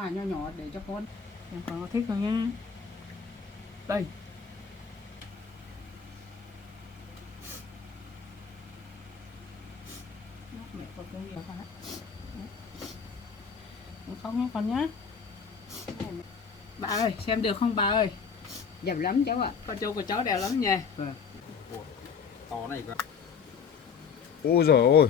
hoa nhỏ nhỏ để cho con. Em có thích không nhá. Đây. Mẹ con cũng nhiều quá. Con khóc nhé con nhá. Bà ơi, xem được không bà ơi? Đẹp lắm cháu ạ. Con trâu của cháu đẹp lắm nha. Vâng. To này cơ. Ôi giời ơi.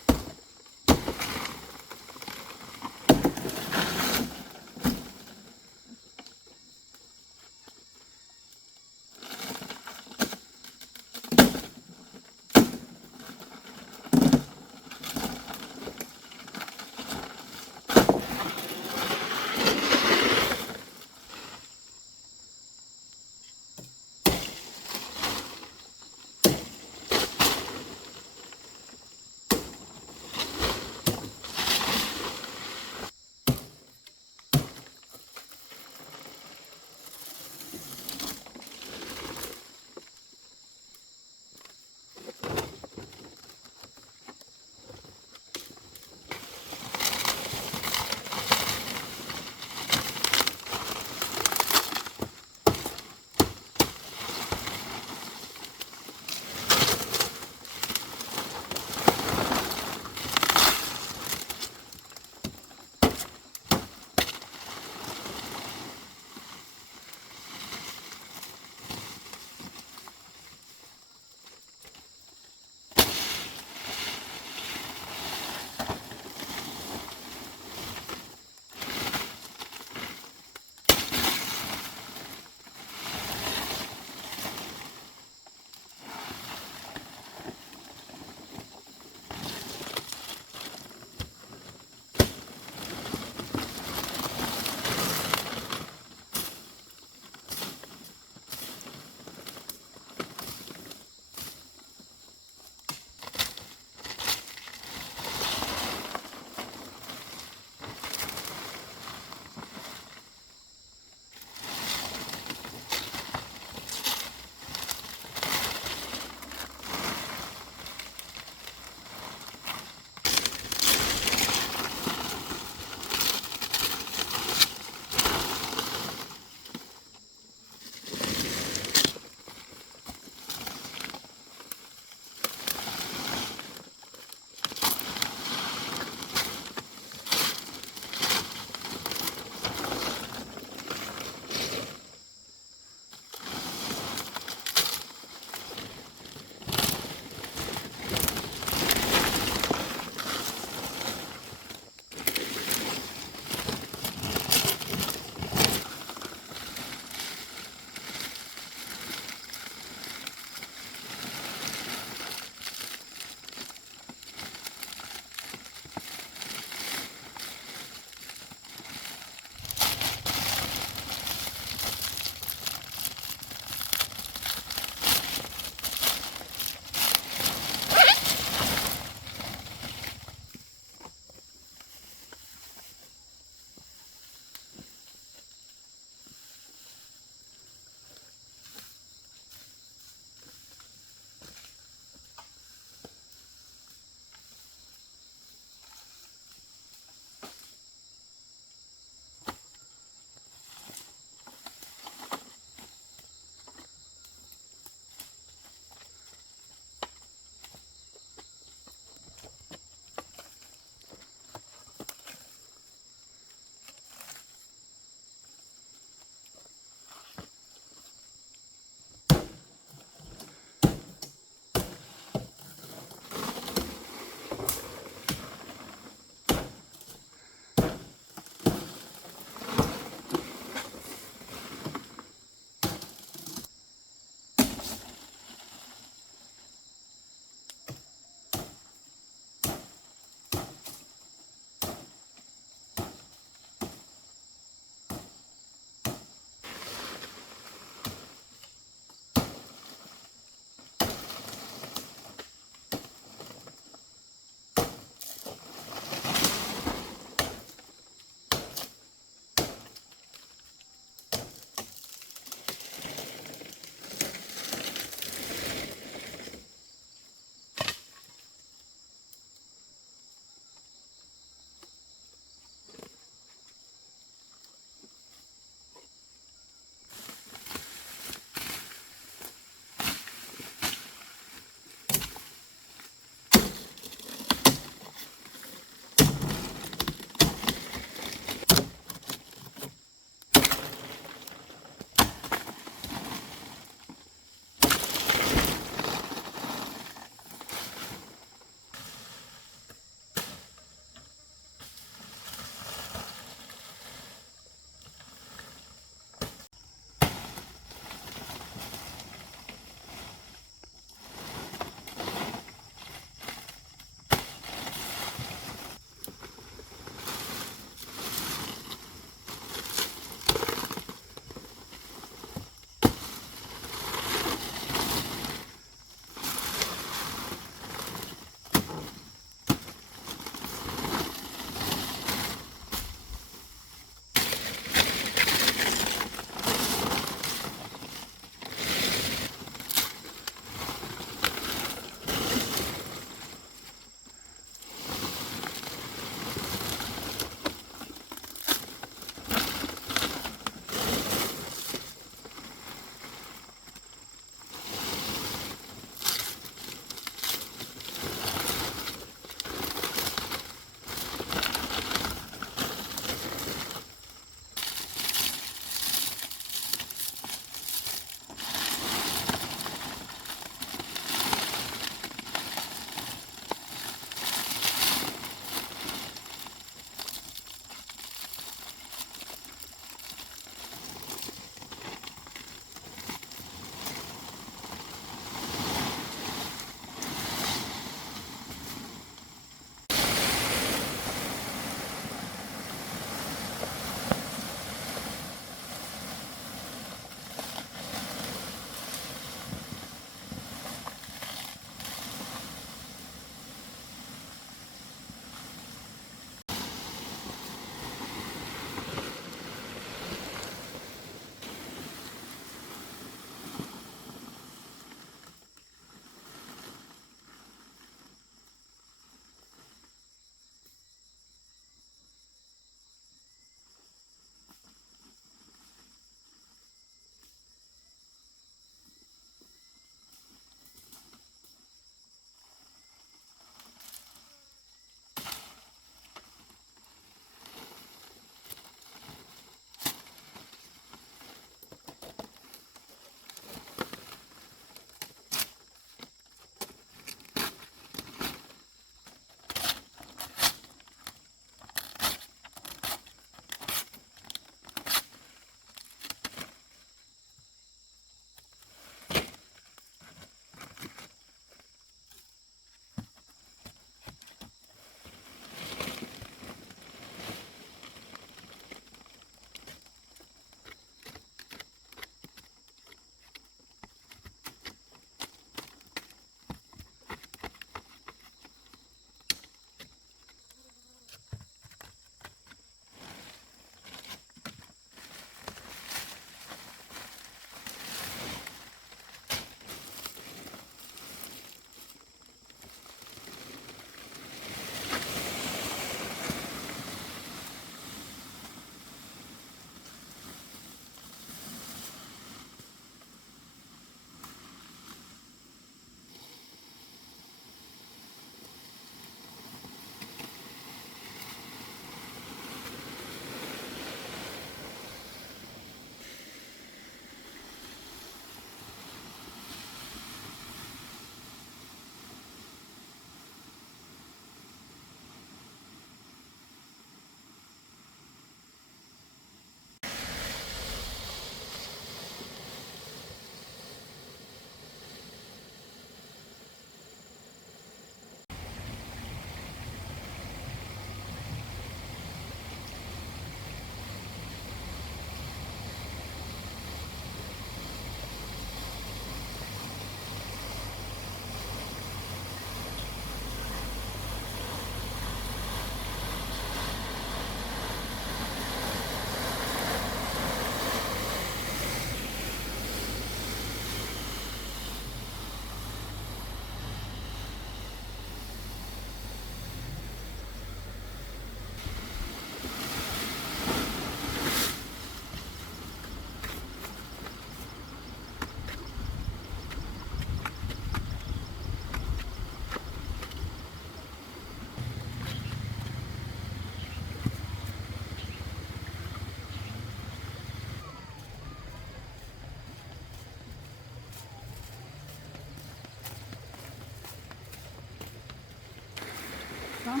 Không.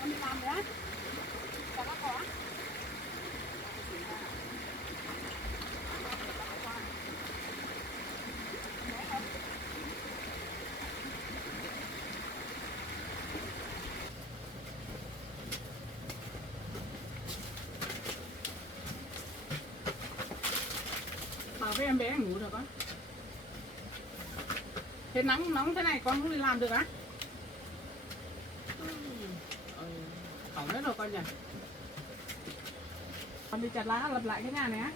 Con đi làm đấy. Chào các con. Bảo với em bé ngủ được không? Thế nóng nóng thế này con cũng đi làm được á? Hỏng hết rồi con nhỉ? Con đi chặt lá lập lại cái nhà này á.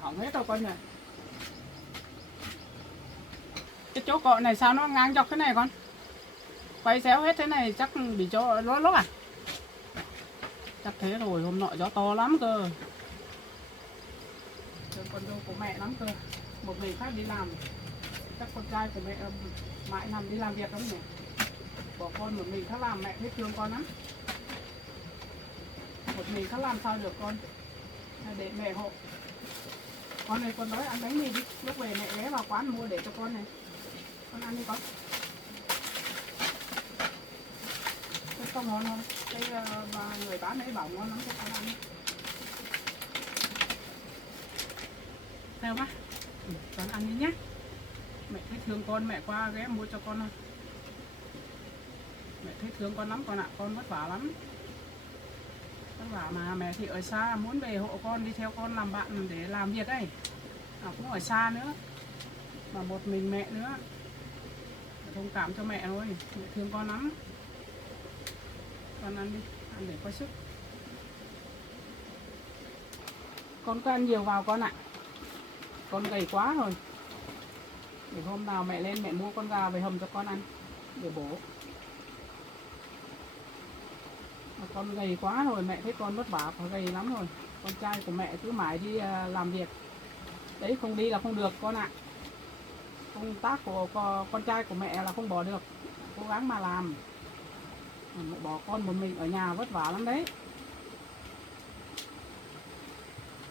Hỏng hết rồi con nhỉ? Cái chỗ cọ này sao nó ngang dọc thế này con? Quay xéo hết thế này chắc bị cho lót lót à? Chắc thế rồi, hôm nọ gió to lắm cơ. Con dâu của mẹ lắm cơ. Một người khác đi làm. Chắc con trai của mẹ mãi nằm đi làm việc lắm nhỉ? Bỏ con một mình khác làm mẹ thấy thương con lắm. Một mình khác làm sao được con? Để mẹ hộ. Con này con đói ăn bánh mì đi. Lúc về mẹ ghé vào quán mua để cho con này. Con ăn đi con. Cái không ngon không? Cái người bán ấy bảo ngon lắm cho con ăn. Theo bác. Con ăn đi nhé. Mẹ thấy thương con, mẹ qua ghé mua cho con thôi. Mẹ thấy thương con lắm con ạ, con vất vả lắm. Vất vả mà mẹ thì ở xa, muốn về hộ con, đi theo con làm bạn để làm việc ấy. Cũng ở xa nữa. Mà một mình mẹ nữa. Thông cảm cho mẹ thôi, mẹ thương con lắm. Con ăn đi, ăn để có sức. Con cứ ăn nhiều vào con ạ. Con gầy quá rồi. Để hôm nào mẹ lên mẹ mua con gà về hầm cho con ăn. Để bổ. Mà con gầy quá rồi, mẹ thấy con vất vả và gầy lắm rồi. Con trai của mẹ cứ mãi đi làm việc. Đấy, không đi là không được con ạ. Công tác của con trai của mẹ là không bỏ được. Cố gắng mà làm. Mẹ bỏ con một mình ở nhà vất vả lắm đấy.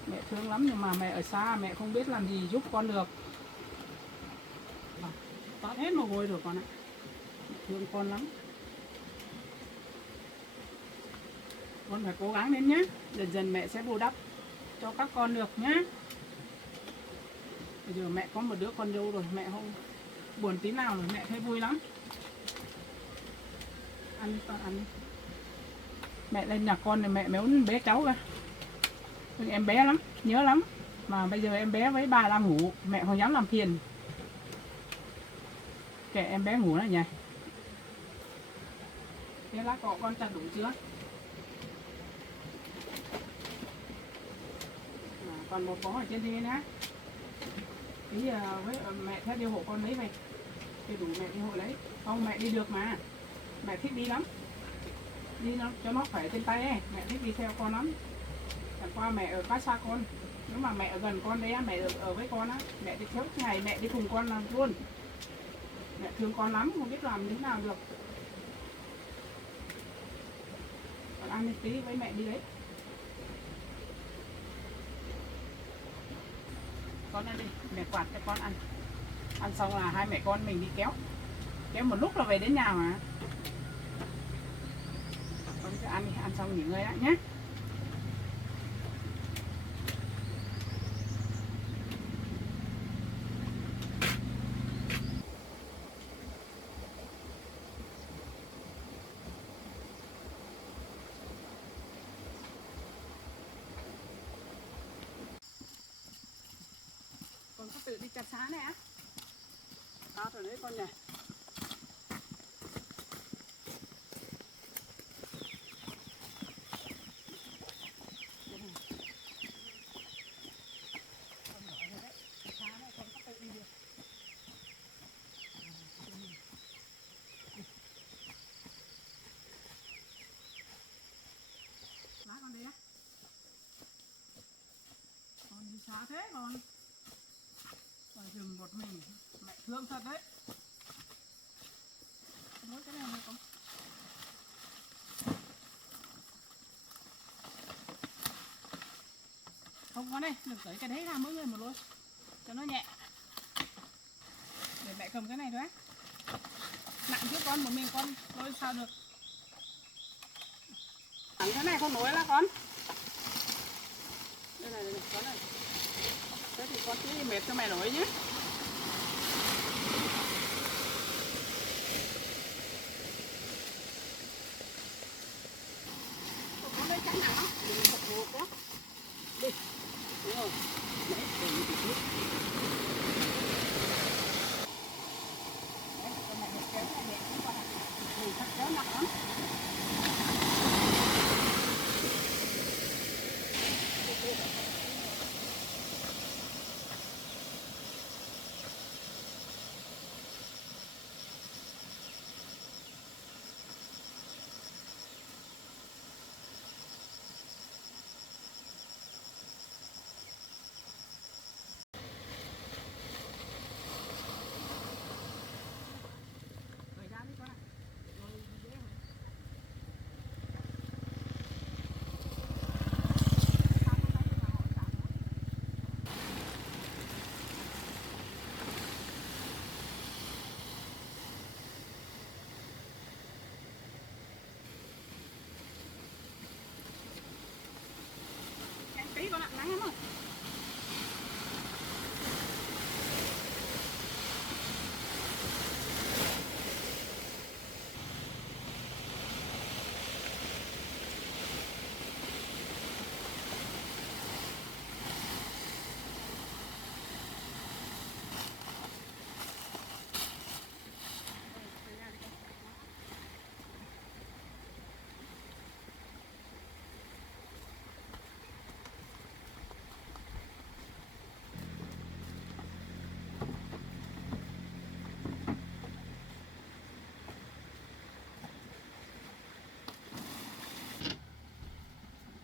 Mẹ thương lắm nhưng mà mẹ ở xa, mẹ không biết làm gì giúp con được. Toát hết mồ hôi rồi con ạ. Mẹ thương con lắm. Con phải cố gắng lên nhé. Dần dần mẹ sẽ bù đắp cho các con được nhé. Bây giờ mẹ có một đứa con dâu rồi, mẹ không buồn tí nào rồi, mẹ thấy vui lắm. Ăn đi con, ăn đi. Mẹ lên nhà con thì mẹ méo bé cháu ra. Em bé lắm, nhớ lắm. Mà bây giờ em bé với bà đang ngủ, mẹ không dám làm phiền. Kệ em bé ngủ này nhỉ. Thế lá cọ con chặt đủ chưa? Còn một bó ở trên kia nhá. Tí với mẹ theo đi hộ con lấy về. Thì đủ mẹ đi hộ lấy. Không, mẹ đi được mà. Mẹ thích đi lắm. Đi nó cho nó khỏe trên tay ấy. Mẹ thích đi theo con lắm. Chẳng qua mẹ ở khá xa con. Nếu mà mẹ ở gần con đấy, mẹ ở với con á, mẹ đi thiếu ngày mẹ đi cùng con làm luôn. Mẹ thương con lắm, không biết làm thế nào được. Còn ăn tí với mẹ đi đấy. Con ăn đi, mẹ quạt cho con ăn. Ăn xong là hai mẹ con mình đi kéo. Kéo một lúc là về đến nhà mà. Con cứ ăn đi, ăn xong nghỉ ngơi lại nhé. Con có tự đi chặt xá này á? Tao rồi đấy con nhỉ. Lá con đi á. Con đi xa thế con. Ở rừng một mình, mẹ thương thật đấy. Mỗi cái này con. Không con ơi, đừng cởi cái đấy ra mỗi người một luôn. Cho nó nhẹ. Để mẹ cầm cái này thôi á. Nặng chứ con, một mình con lôi sao được. Nặng cái này không nổi là con. Đây này, con này. Thế thì con cứ mệt cho mẹ nổi nhé. Con đây chắc nặng lắm, đừng thật buộc đó. Đi, đúng rồi. Đấy, để như thế. Đấy, cho mẹ được kéo này đẹp cũng qua này. Mình thật kéo nặng lắm. Rồi ra đi con ạ. Rồi dễ rồi. Nhanh tí con ạ, nắng lắm rồi.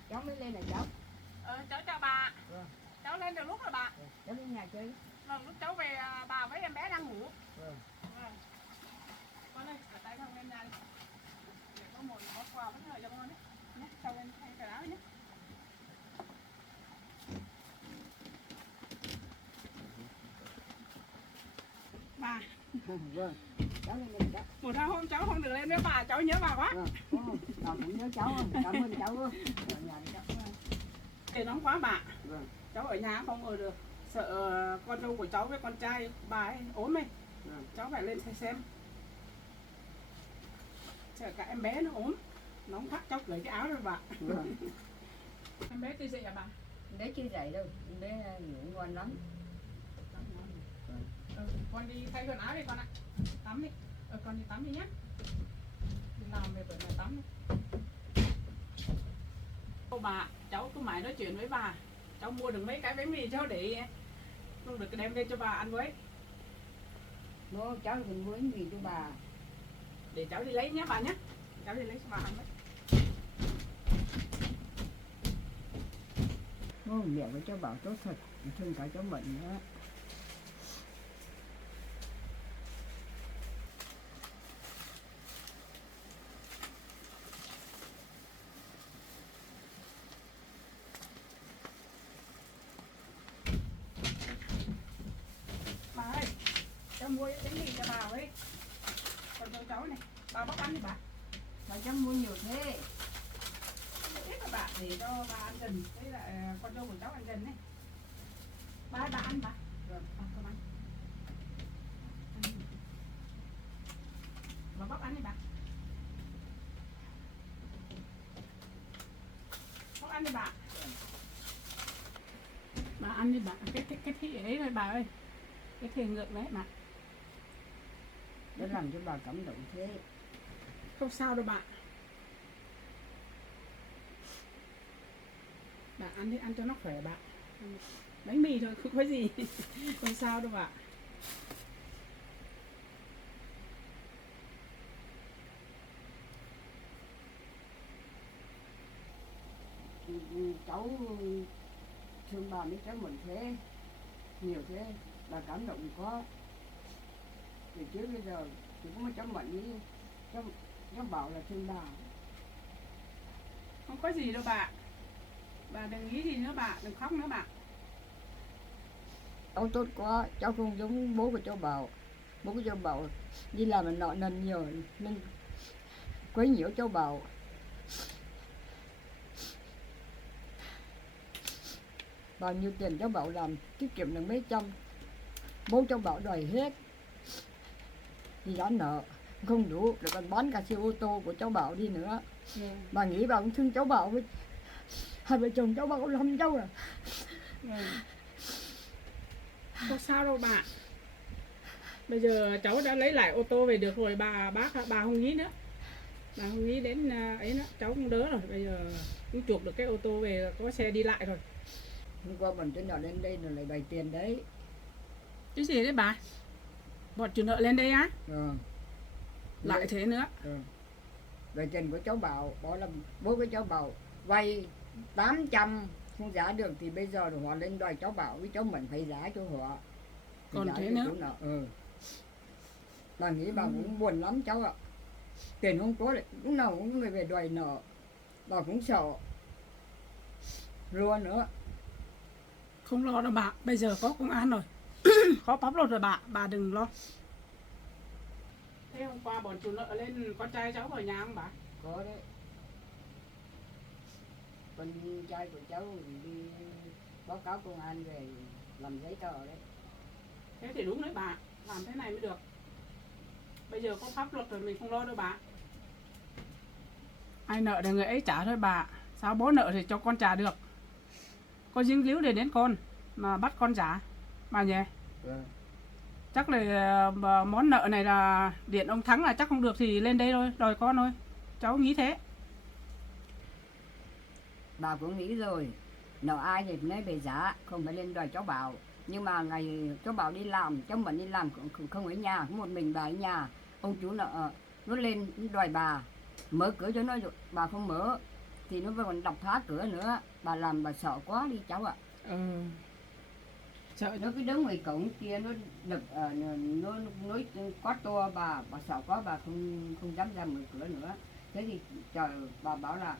Cháu mới lên là cháu. Cháu chào bà. Vâng. Cháu lên từ lúc rồi bà. Cháu lên nhà chơi. Vâng, lúc cháu về bà với em bé đang ngủ. Vâng. Vâng. Con ơi, ở tay không lên nhà đi. Để có một món quà bất ngờ cho con đấy. Nhé, cháu lên thay quần áo nhé. Bà, Vâng. Cháu lên đây cháu. một hai hôm cháu không được lên với bà, cháu nhớ bà quá. Vâng. Bà cũng nhớ cháu không? Cảm ơn cháu luôn. Ở nhà đi cháu. Trời nóng quá bà. Vâng. Cháu ở nhà không ở được. Sợ con dâu của cháu với con trai bà ấy ốm ấy. Vâng. Cháu phải lên xem. Sợ cả em bé nó ốm. Nóng quá, cháu cởi cái áo rồi bà. Vâng. Em bé chưa dậy à bà? Bé chưa dậy đâu. Bé ngủ ngon lắm. Con đi thay quần áo đi con ạ. Tắm đi. Con đi tắm đi nhé. Đi làm về bữa này tắm đi. Cô bà, cháu cứ mãi nói chuyện với bà. Cháu mua được mấy cái bánh mì cháu để không được đem lên cho bà ăn với. Nó cháu cũng muốn gì cho bà. Để cháu đi lấy nhé bà nhé. Cháu đi lấy cho bà ăn với. Nó mẹ với cháu bảo tốt thật. Thương cả cháu bệnh nữa. Bà ơi, cháu mua cái bánh mì cho bà với. Con cháu này, bà bóc ăn đi bà. Mà cháu mua nhiều thế. Ít mà bà, để cho bà ăn dần. Đây là con dâu của cháu ăn dần này. Bà ăn bà. Vâng. Không ăn. Bà bóc ăn đi bà. Bóc ăn đi bà. Bà ăn đi bà. Cái thịt ấy thôi bà ơi. Cái thịt ngược đấy bà. Để làm cho bà cảm động thế. Không sao đâu bà. Bà ăn đi, ăn cho nó khỏe bà. Bánh mì thôi, không có gì. Không sao đâu bà. Cháu thương bà mấy cháu mình thế. Nhiều thế. Bà cảm động quá. Từ trước bây giờ chỉ có mấy cháu bệnh với cháu bảo là thương bà. Không có gì đâu bà. Bà đừng nghĩ gì nữa bà, đừng khóc nữa bà. Cháu tốt quá, cháu không giống bố của cháu bảo. bố cái cháu bảo đi làm mà nợ nần nhiều nên quấy nhiễu cháu bảo. Bao nhiêu tiền cháu bảo làm tiết kiệm được mấy trăm, bố cháu bảo đòi hết, đi đã nợ không đủ rồi còn bán cả xe ô tô của cháu bảo đi nữa. Bà nghĩ bà cũng thương cháu bảo với hai vợ chồng cháu bảo làm cháu à. Không sao đâu bà. Bây giờ cháu đã lấy lại ô tô về được rồi, bà không nghĩ nữa. Bà không nghĩ đến ấy nữa, cháu cũng đỡ rồi. Bây giờ cũng chuộc được cái ô tô về, có xe đi lại rồi. Hôm qua bọn chủ nợ lên đây rồi lại đòi tiền đấy. Cái gì đấy bà? Bọn chủ nợ lên đây á? Lại Đấy. thế nữa. Về tiền của cháu bảo là bố của cháu bảo vay 800 không trả được thì bây giờ họ lên đòi cháu bảo với cháu mình phải trả cho họ. Còn Trả thế cho nữa? chủ nợ. Bà nghĩ bà cũng buồn lắm cháu ạ. Tiền không có lại lúc nào cũng có người về đòi nợ. Bà cũng sợ. Rua nữa. Không lo đâu bà, bây giờ có công an rồi. Có pháp luật rồi bà đừng lo. Thế hôm qua bọn chủ nợ lên con trai cháu ở nhà không bà? Có đấy. Con trai của cháu đi báo cáo công an về làm giấy tờ đấy. Thế thì đúng đấy bà, làm thế này mới được. Bây giờ có pháp luật rồi mình không lo đâu bà. Ai nợ thì người ấy trả thôi bà. Sao bố nợ thì cho con trả được. Có dính líu để đến con mà bắt con trả bà nhỉ? Chắc là món nợ này là điện ông Thắng là chắc không được thì lên đây thôi, đòi con thôi. Cháu nghĩ thế. Bà cũng nghĩ rồi, nợ ai thì lấy về giá, không phải lên đòi cháu bảo. Nhưng mà ngày cháu bảo đi làm, cháu vẫn đi làm cũng không ở nhà, có một mình bà ở nhà. Ông chủ nợ nó lên đòi bà mở cửa cho nó, bà không mở thì nó còn đập phá cửa nữa. Bà làm bà sợ quá đi cháu ạ. Sợ Nó cứ đứng ngoài cổng kia nó đập nó nói quát to bà sợ quá bà không dám ra mở cửa nữa. Thế thì trời bà bảo là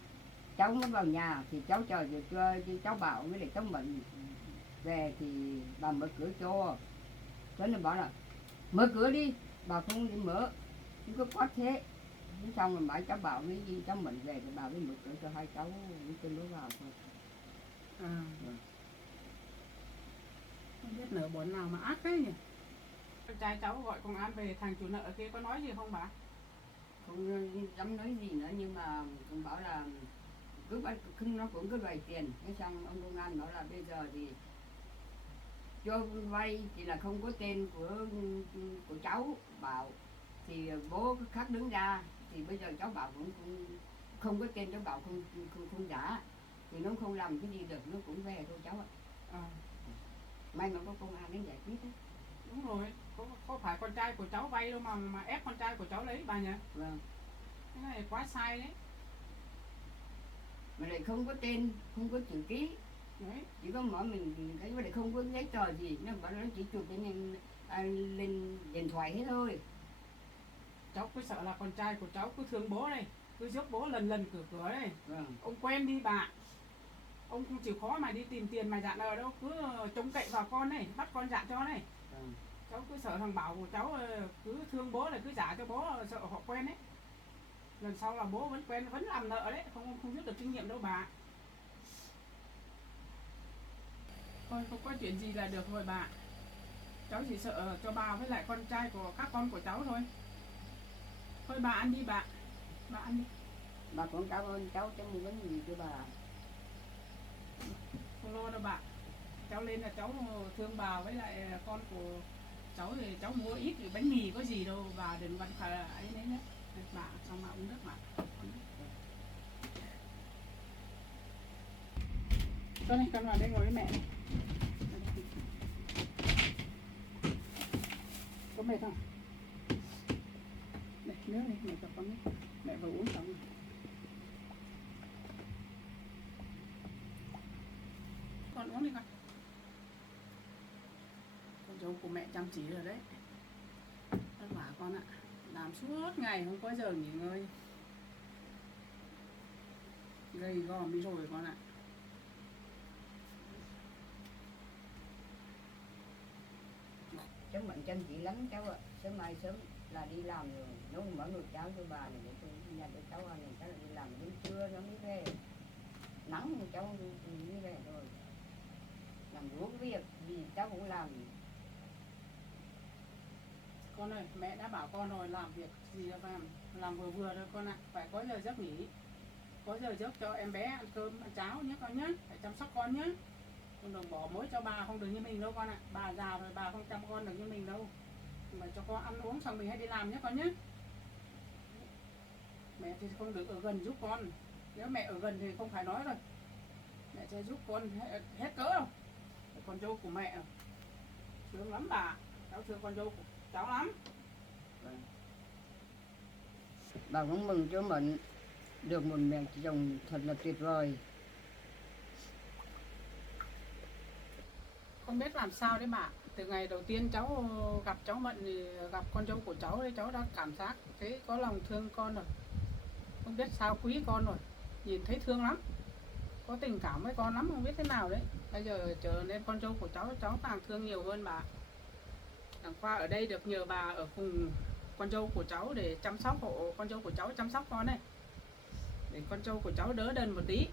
cháu muốn vào nhà thì cháu chờ được cho cháu bảo với lại cháu Mận về thì bà mở cửa cho. Thế nên bảo là mở cửa đi, bà không đi mở, cứ có quát thế. Xong rồi bảo cháu bảo với cháu Mận về thì bà mới mở cửa cho hai cháu với trên lối vào thôi. Không biết nợ bọn nào mà ác thế nhỉ? Con trai cháu gọi công an về, thằng chủ nợ kia có nói gì không bà? Không dám nói gì nữa nhưng mà cũng bảo là nó cũng cứ đòi tiền. Thế xong ông công an bảo là bây giờ thì cho vay thì là không có tên của cháu Bảo thì bố khác đứng ra thì bây giờ cháu Bảo cũng không có tên cháu Bảo không trả thì nó không làm cái gì được, nó cũng về thôi cháu ạ. May mà có công an đến giải quyết đấy. Đúng rồi, có phải con trai của cháu vay đâu mà ép con trai của cháu lấy bà nhỉ? Vâng. Cái này quá sai đấy. Mà lại không có tên, không có chữ ký. Đấy. Chỉ có mỗi mình cái mà lại không có giấy tờ gì, nó bảo nó chỉ chụp lên điện thoại hết thôi. Cháu cứ sợ là con trai của cháu cứ thương bố đây, cứ giúp bố lần cửa đây. Vâng. Ông quen đi bà. Ông không chịu khó mà đi tìm tiền mà dạn ở đâu, cứ trông cậy vào con này, bắt con dạn cho này. Cháu cứ sợ thằng Bảo của cháu cứ thương bố là cứ trả cho bố, sợ họ quen ấy. Lần sau là bố vẫn quen, vẫn làm nợ đấy, không rút được kinh nghiệm đâu bà. Thôi không có chuyện gì là được rồi bà. Cháu chỉ sợ cho bà với lại con trai của các con của cháu thôi. Thôi bà ăn đi bà. Bà ăn đi. Bà cũng cảm ơn cháu mua bánh mì cho bà. Không lo đâu bà. Cháu lên là cháu thương bà với lại con của cháu thì cháu mua ít thì bánh mì có gì đâu, bà đừng văn khờ ấy đấy nữa. Bà xong bà uống nước bà. Con này con vào đây ngồi với mẹ này. Có mệt không? Đây nước này, mẹ cho con nước. Mẹ vừa uống xong. Con uống đi con. Con dâu của mẹ chăm chỉ rồi đấy. Vất vả con ạ. Làm suốt ngày không có giờ nghỉ ngơi. Gầy gò đi rồi con ạ. cháu mệnh chân chị lắm cháu ạ. Sớm mai sớm là đi làm rồi, nấu mỡ nồi cháo cho bà này để tôi nhà cho cháu ăn này, cháu là đi làm đến trưa nó mới về. Nắng thì cháu mới về rồi. Làm đủ việc gì cháu cũng làm. Con ơi, mẹ đã bảo con rồi, làm việc gì là làm vừa vừa thôi con ạ. Phải có giờ giấc nghỉ, có giờ giấc cho em bé ăn cơm ăn cháo nhé con nhé, phải chăm sóc con nhé. Không đừng bỏ mối cho bà, không được như mình đâu con ạ. Bà già rồi bà không chăm con được như mình đâu. Mà cho con ăn uống xong mình hãy đi làm nhé con nhé. Mẹ thì không được ở gần giúp con, nếu mẹ ở gần thì không phải nói rồi, mẹ sẽ giúp con hết cỡ đâu. Con dâu của mẹ thương lắm bà, cháu thương con dâu của cháu lắm. Bà cũng mừng cho mình được một mẹ chồng thật là tuyệt vời. Không biết làm sao đấy bà. Từ ngày đầu tiên cháu gặp cháu Mận thì gặp con dâu của cháu thì cháu đã cảm giác thấy có lòng thương con rồi. Không biết sao quý con rồi, nhìn thấy thương lắm, có tình cảm với con lắm, không biết thế nào đấy. Bây giờ trở nên con dâu của cháu càng thương nhiều hơn bà. Đằng qua ở đây được nhờ bà ở cùng con dâu của cháu để chăm sóc hộ con dâu của cháu, chăm sóc con này, để con dâu của cháu đỡ đần một tí.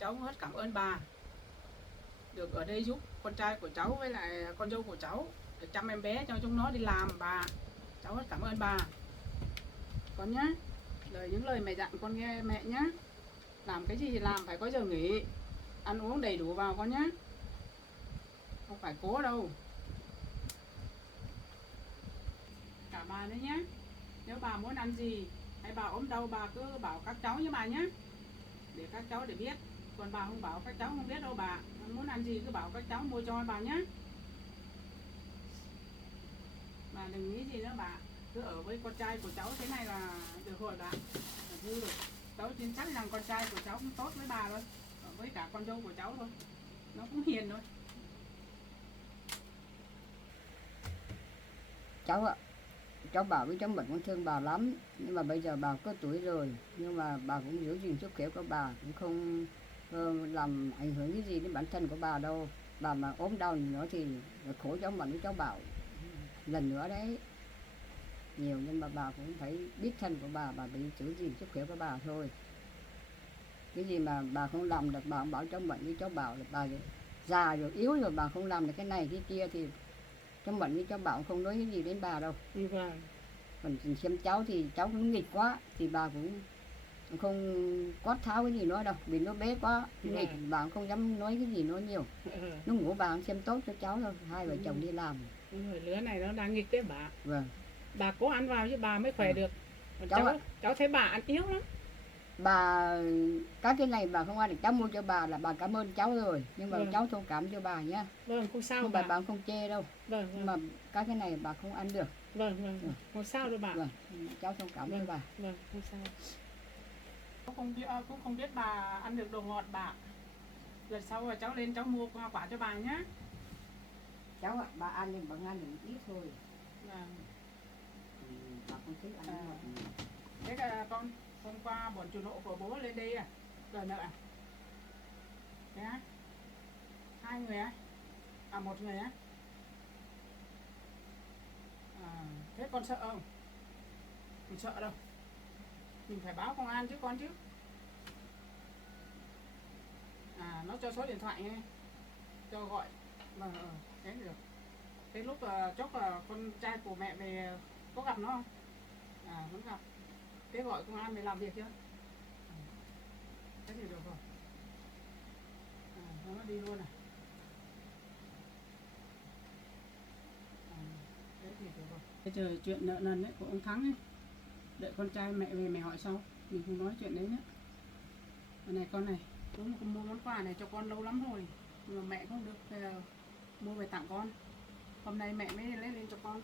Cháu rất cảm ơn bà được ở đây giúp con trai của cháu với lại con dâu của cháu để chăm em bé cho chúng nó đi làm bà. Cháu rất cảm ơn bà con nhé. Những lời mẹ dặn con nghe mẹ nhé. Làm cái gì thì làm phải có giờ nghỉ, ăn uống đầy đủ vào con nhé, không phải cố đâu. Cả bà nữa nhé. Nếu bà muốn ăn gì hay bà ốm đau bà cứ bảo các cháu với bà nhé, để các cháu để biết. Còn bà không bảo các cháu không biết đâu bà. Muốn ăn gì cứ bảo các cháu mua cho bà nhé. Bà đừng nghĩ gì nữa bà. Cứ ở với con trai của cháu thế này là được rồi bà. Là vui rồi. Cháu tin chắc rằng con trai của cháu cũng tốt với bà thôi. Với cả con dâu của cháu thôi. Nó cũng hiền thôi. Cháu ạ, cháu bảo với cháu Mận con thương bà lắm. Nhưng mà bây giờ bà có tuổi rồi, nhưng mà bà cũng giữ gìn sức khỏe của bà, cũng không làm ảnh hưởng cái gì đến bản thân của bà đâu. Bà mà ốm đau nữa thì khổ cháu Mận với cháu Bảo lần nữa đấy. Nhiều nhưng mà bà cũng phải biết thân của bà bị giữ gìn sức khỏe của bà thôi. Cái gì mà bà không làm được bà cũng bảo cháu Mận với cháu Bảo là bà già rồi yếu rồi bà không làm được cái này cái kia thì cháu Mận với cháu Bảo không nói cái gì đến bà đâu. Vâng. Còn xem cháu thì cháu cũng nghịch quá thì bà cũng không quát tháo cái gì nói đâu, vì nó bé quá nghịch bà cũng không dám nói cái gì nói nhiều. Nó ngủ bà cũng xem tốt cho cháu thôi, hai vợ chồng đi làm. Rồi lứa này nó đang nghịch đấy bà. Vâng. Bà cố ăn vào chứ bà mới khỏe được. Cháu cháu thấy bà ăn yếu lắm. Bà các cái này bà không ăn được, cháu mua cho bà là bà cảm ơn cháu rồi, nhưng mà cháu thông cảm cho bà nhé. Vâng, không sao bà không chê đâu. Vâng. Nhưng mà các cái này bà không ăn được. Vâng. Không sao đâu bà. Vâng, cháu thông cảm cho bà. Vâng, không sao. Cũng không biết bà ăn được đồ ngọt bà. Lần sau rồi cháu lên cháu mua hoa quả cho bà nhé. Cháu ạ, bà ăn nhưng bà ăn được ít thôi. Vâng. Bà không thích ăn ngọt. Thế là con hôm qua bọn chủ nộ của bố lên đây à? Đòi nợ à? Thế á? 2 người á? À 1 người á? Thế con sợ không? Mình sợ đâu. Mình phải báo công an chứ con chứ. Nó cho số điện thoại nghe, cho gọi. Vâng, thế được. Thế lúc chốc con trai của mẹ về có gặp nó không? Vẫn gặp. Thế gọi công an về làm việc chưa? Thế thì được rồi. Nó đi luôn à? Thế thì được rồi. Bây giờ chuyện nợ nần đấy của ông Thắng ấy, đợi con trai mẹ về mẹ hỏi sau, mình không nói chuyện đấy nữa. Này con này, cũng không mua món quà này cho con lâu lắm rồi, nhưng mà mẹ không được mua về tặng con. Hôm nay mẹ mới lấy lên cho con.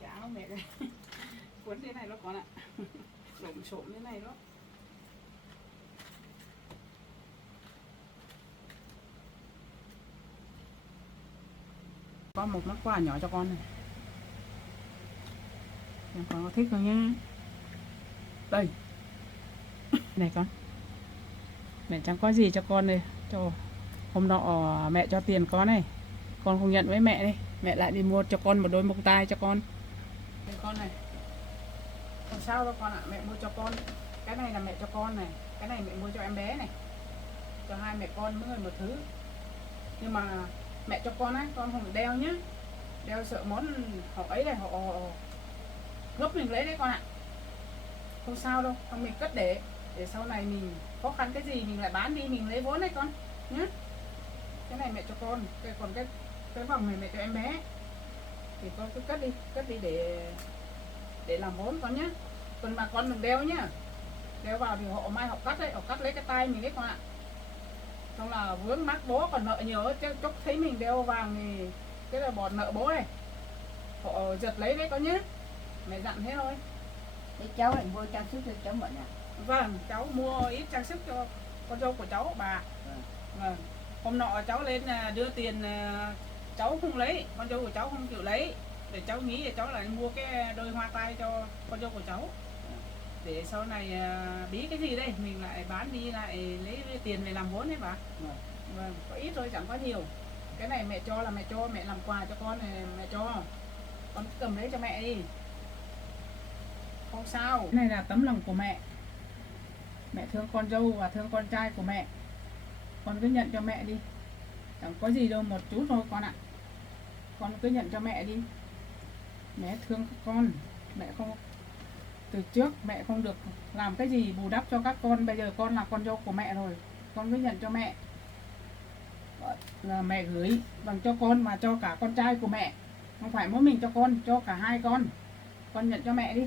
Cái áo mẹ đây cuốn thế này đó con ạ. Lộn xộn thế này đó. Có một món quà nhỏ cho con này. Con có thích không nhá? Đây. Này con. Mẹ chẳng có gì cho con này. Cho hôm nọ mẹ cho tiền con này, con không nhận với mẹ đi, mẹ lại đi mua cho con một đôi bông tai cho con. Đây con này, không sao đâu con ạ, mẹ mua cho con. Cái này là mẹ cho con này, cái này mẹ mua cho em bé này, cho hai mẹ con mỗi người một thứ. Nhưng mà mẹ cho con á, con không được đeo nhá, đeo sợ món họ ấy này, họ gấp mình lấy đấy con ạ. Không sao đâu, con mình cất để sau này mình khó khăn cái gì mình lại bán đi mình lấy vốn đấy con nhé. Cái này mẹ cho con, còn cái vòng này mẹ cho em bé, thì con cứ cất đi để làm vốn con nhé. Còn mà con đừng đeo nhá, đeo vào thì họ mai họ cắt đấy, họ cắt lấy cái tay mình đấy con ạ. Xong là vướng mắc bố còn nợ nhiều chứ, chốc thấy mình đeo vàng thì cái là bọn nợ bố này, họ giật lấy đấy con nhé. Mẹ dặn thế thôi. Thế cháu lại mua trang sức cho cháu Mận à? Vâng, cháu mua ít trang sức cho con dâu của cháu bà. Vâng. Hôm nọ cháu lên đưa tiền, cháu không lấy, con dâu của cháu không chịu lấy, để cháu nghĩ để cháu lại mua cái đôi hoa tai cho con dâu của cháu, để sau này bí cái gì đây mình lại bán đi lại lấy tiền về làm vốn đấy bà. Vâng, có ít thôi chẳng có nhiều. Cái này mẹ cho là mẹ cho, mẹ làm quà cho con này mẹ cho, con cầm lấy cho mẹ đi, không sao. Cái này là tấm lòng của mẹ, mẹ thương con dâu và thương con trai của mẹ, con cứ nhận cho mẹ đi, chẳng có gì đâu, một chút thôi con ạ. Con cứ nhận cho mẹ đi, mẹ thương các con, mẹ không, từ trước mẹ không được làm cái gì bù đắp cho các con, bây giờ con là con dâu của mẹ rồi, con cứ nhận cho mẹ. Là mẹ gửi bằng cho con mà cho cả con trai của mẹ, không phải mỗi mình cho con, cho cả hai con nhận cho mẹ đi.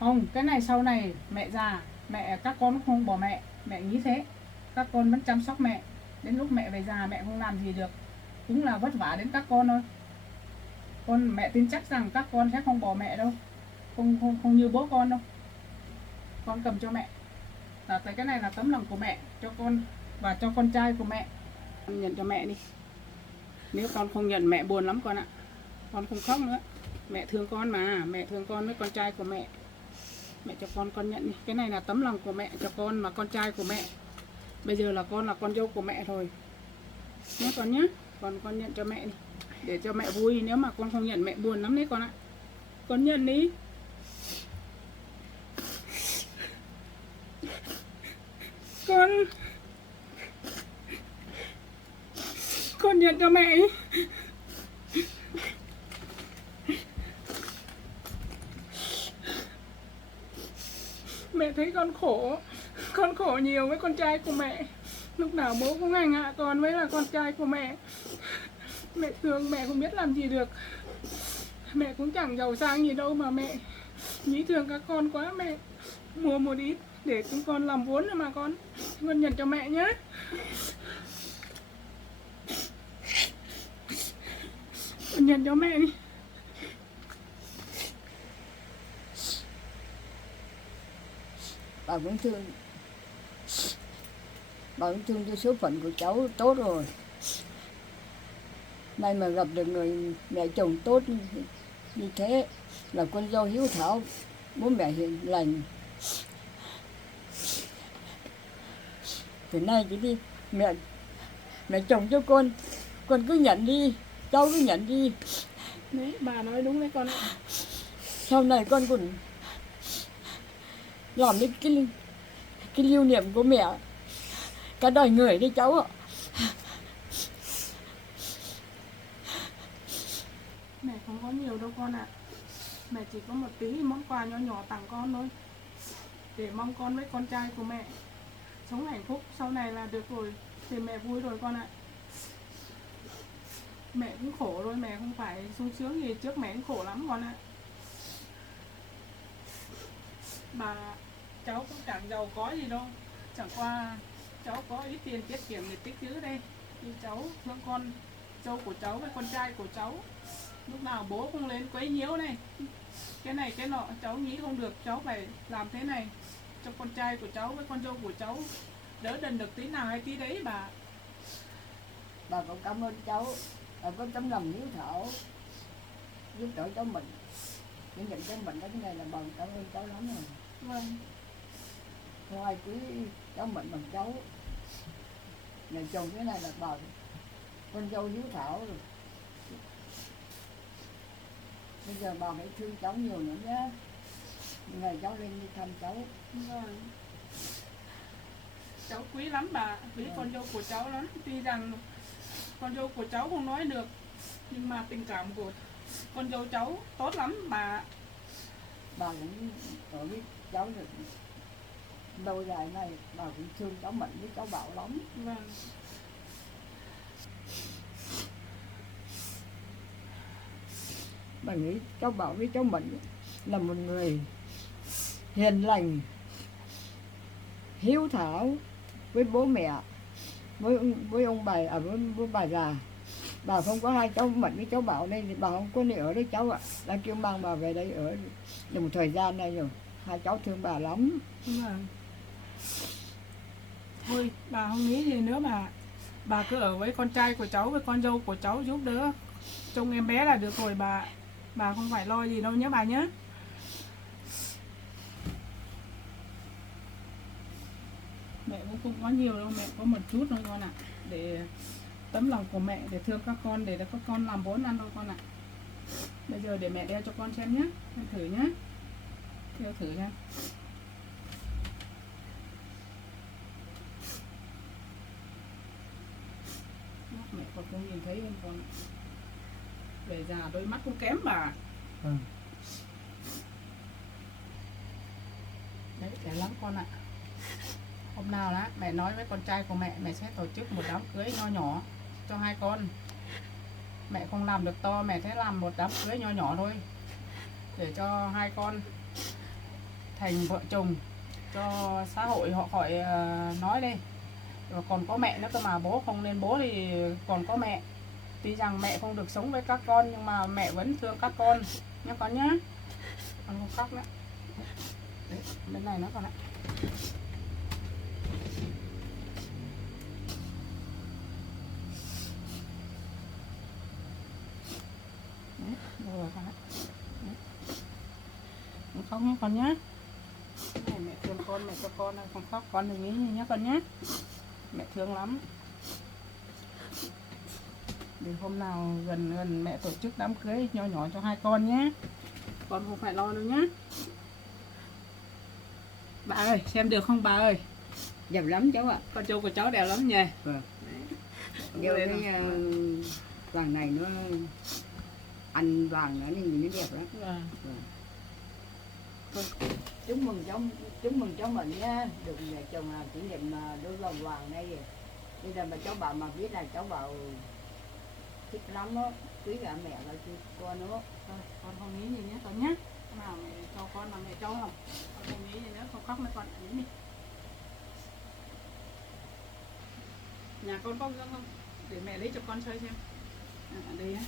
Không, cái này sau này mẹ già, mẹ các con không bỏ mẹ nghĩ thế, các con vẫn chăm sóc mẹ, đến lúc mẹ về già mẹ không làm gì được, cũng là vất vả đến các con thôi. Mẹ tin chắc rằng các con sẽ không bỏ mẹ đâu, không như bố con đâu. Con cầm cho mẹ, là cái này là tấm lòng của mẹ cho con và cho con trai của mẹ. Con nhận cho mẹ đi, nếu con không nhận mẹ buồn lắm con ạ, con không khóc nữa. Mẹ thương con mà, mẹ thương con với con trai của mẹ, mẹ cho con nhận đi. Cái này là tấm lòng của mẹ cho con mà con trai của mẹ, bây giờ là con dâu của mẹ rồi nhé con nhé. Con nhận cho mẹ đi, để cho mẹ vui, nếu mà con không nhận mẹ buồn lắm đấy con ạ. Con nhận đi. Con nhận cho mẹ. Mẹ thấy con khổ nhiều với con trai của mẹ, lúc nào bố cũng hành hạ con với là con trai của mẹ. Mẹ thương, mẹ không biết làm gì được, mẹ cũng chẳng giàu sang gì đâu mà mẹ nghĩ thương các con quá, mẹ mua một ít để chúng con làm vốn rồi mà con nhận cho mẹ nhé. Con nhận cho mẹ đi. Bà cũng thương cho số phận của cháu tốt rồi. May mà gặp được người mẹ chồng tốt như thế, là con dâu hiếu thảo, bố mẹ hiền lành. Từ nay chỉ đi mẹ chồng cho con cứ nhận đi, cháu cứ nhận đi. Đấy, bà nói đúng đấy con ạ. Sau này con còn làm đến cái lưu niệm của mẹ cả đời người đấy cháu ạ. Mẹ không có nhiều đâu con ạ, mẹ chỉ có một tí món quà nhỏ nhỏ tặng con thôi, để mong con với con trai của mẹ sống hạnh phúc sau này là được rồi, thì mẹ vui rồi con ạ. Mẹ cũng khổ rồi, mẹ không phải sung sướng gì, trước mẹ cũng khổ lắm con ạ. Bà cháu cũng chẳng giàu có gì đâu, chẳng qua cháu có ít tiền tiết kiệm để tích trữ đây, thì cháu thương con dâu của cháu với con trai của cháu, lúc nào bố không lên quấy nhiễu này, cái này cái nọ, cháu nghĩ không được, cháu phải làm thế này cho con trai của cháu với con dâu của cháu đỡ đần được tí nào hay tí đấy bà. Bà cũng cảm ơn cháu, bà có tấm lòng hiếu thảo giúp đỡ cháu mình, những nhận cháu mình đó, cái này là bà cảm ơn cháu lắm rồi. Vâng. không ai cưới cháu mình bằng cháu. Này chồng cái này là bà con dâu hiếu thảo rồi. Bây giờ bà phải thương cháu nhiều nữa nhé. Ngày cháu lên đi thăm cháu. Vâng. Cháu quý lắm bà, quý con dâu của cháu lắm. Tuy rằng con dâu của cháu không nói được, nhưng mà tình cảm của con dâu cháu tốt lắm bà. Bà cũng ở với cháu được lâu dài này, bà cũng thương cháu Mạnh với cháu Bảo lắm. Vâng. Bà nghĩ cháu Bảo với cháu Mạnh là một người hiền lành, hiếu thảo với bố mẹ, với ông bà, với bà già. Bà không có hai cháu Mạnh với cháu Bảo đây thì bà không có nơi ở với cháu ạ. Đã kêu mang bà về đây ở được một thời gian đây rồi. Hai cháu thương bà lắm. Vâng. Thôi bà không nghĩ gì nữa bà cứ ở với con trai của cháu với con dâu của cháu giúp đỡ trông em bé là được rồi bà không phải lo gì đâu nhé bà nhé. Mẹ cũng không có nhiều đâu, mẹ có một chút thôi con ạ. Để tấm lòng của mẹ để thương các con, để các con làm vốn ăn thôi con ạ. Bây giờ để mẹ đeo cho con xem nhé, em thử nhé, đeo thử nha. Mẹ còn không nhìn thấy không con. Về già đôi mắt cũng kém bà. Đấy, đẹp lắm con ạ. Hôm nào đó mẹ nói với con trai của mẹ sẽ tổ chức một đám cưới nho nhỏ cho hai con. Mẹ không làm được to, mẹ sẽ làm một đám cưới nho nhỏ thôi, để cho hai con thành vợ chồng, cho xã hội họ khỏi nói đây. Rồi còn có mẹ nữa cơ mà, bố không nên bố thì còn có mẹ. Tuy rằng mẹ không được sống với các con nhưng mà mẹ vẫn thương các con nhé con nhé. Con không khóc nữa. Đấy, bên này nó còn ạ. Đấy, rồi con ạ. Không khóc nhé con nhé. Này, mẹ thương con, mẹ cho con không khóc, con đừng nghĩ gì nhé con nhé. Mẹ thương lắm. Để hôm nào gần mẹ tổ chức đám cưới nho nhỏ cho hai con nhé. Con không phải lo đâu nhé. Bà ơi, xem được không bà ơi? Đẹp lắm cháu ạ. Con trâu của cháu đẹp lắm nhỉ? Vâng. Đeo cái vàng này nó ăn vàng nữa nên nhìn nó đẹp lắm. Vâng. Chúc mừng cháu Mạnh nhé, được mẹ chồng kỷ niệm đôi vòng vàng này vậy. Bây giờ mà cháu Bảo mà biết là cháu Bảo thích lắm đó, quý cả mẹ và con nữa. Thôi, con không nghĩ gì nhé con nhé. Nào mẹ cho con là mẹ cho không? Con không nghĩ gì nữa, không khóc nữa con nghĩ đi. Nhà con có gương không? Để mẹ lấy cho con chơi xem. Ở đây á.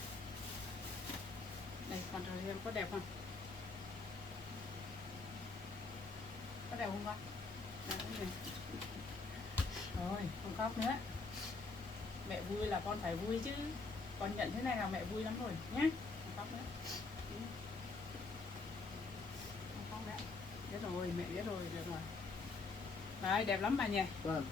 Đây con chơi xem có đẹp không? Có đẹp không con? Đẹp không nhỉ? Rồi, không khóc nữa. Mẹ vui là con phải vui chứ. Con nhận thế này là mẹ vui lắm rồi nhé. Không khóc nữa. Không khóc nữa. Biết rồi, mẹ biết rồi, được rồi. Đấy, đẹp lắm bà nhỉ? Vâng.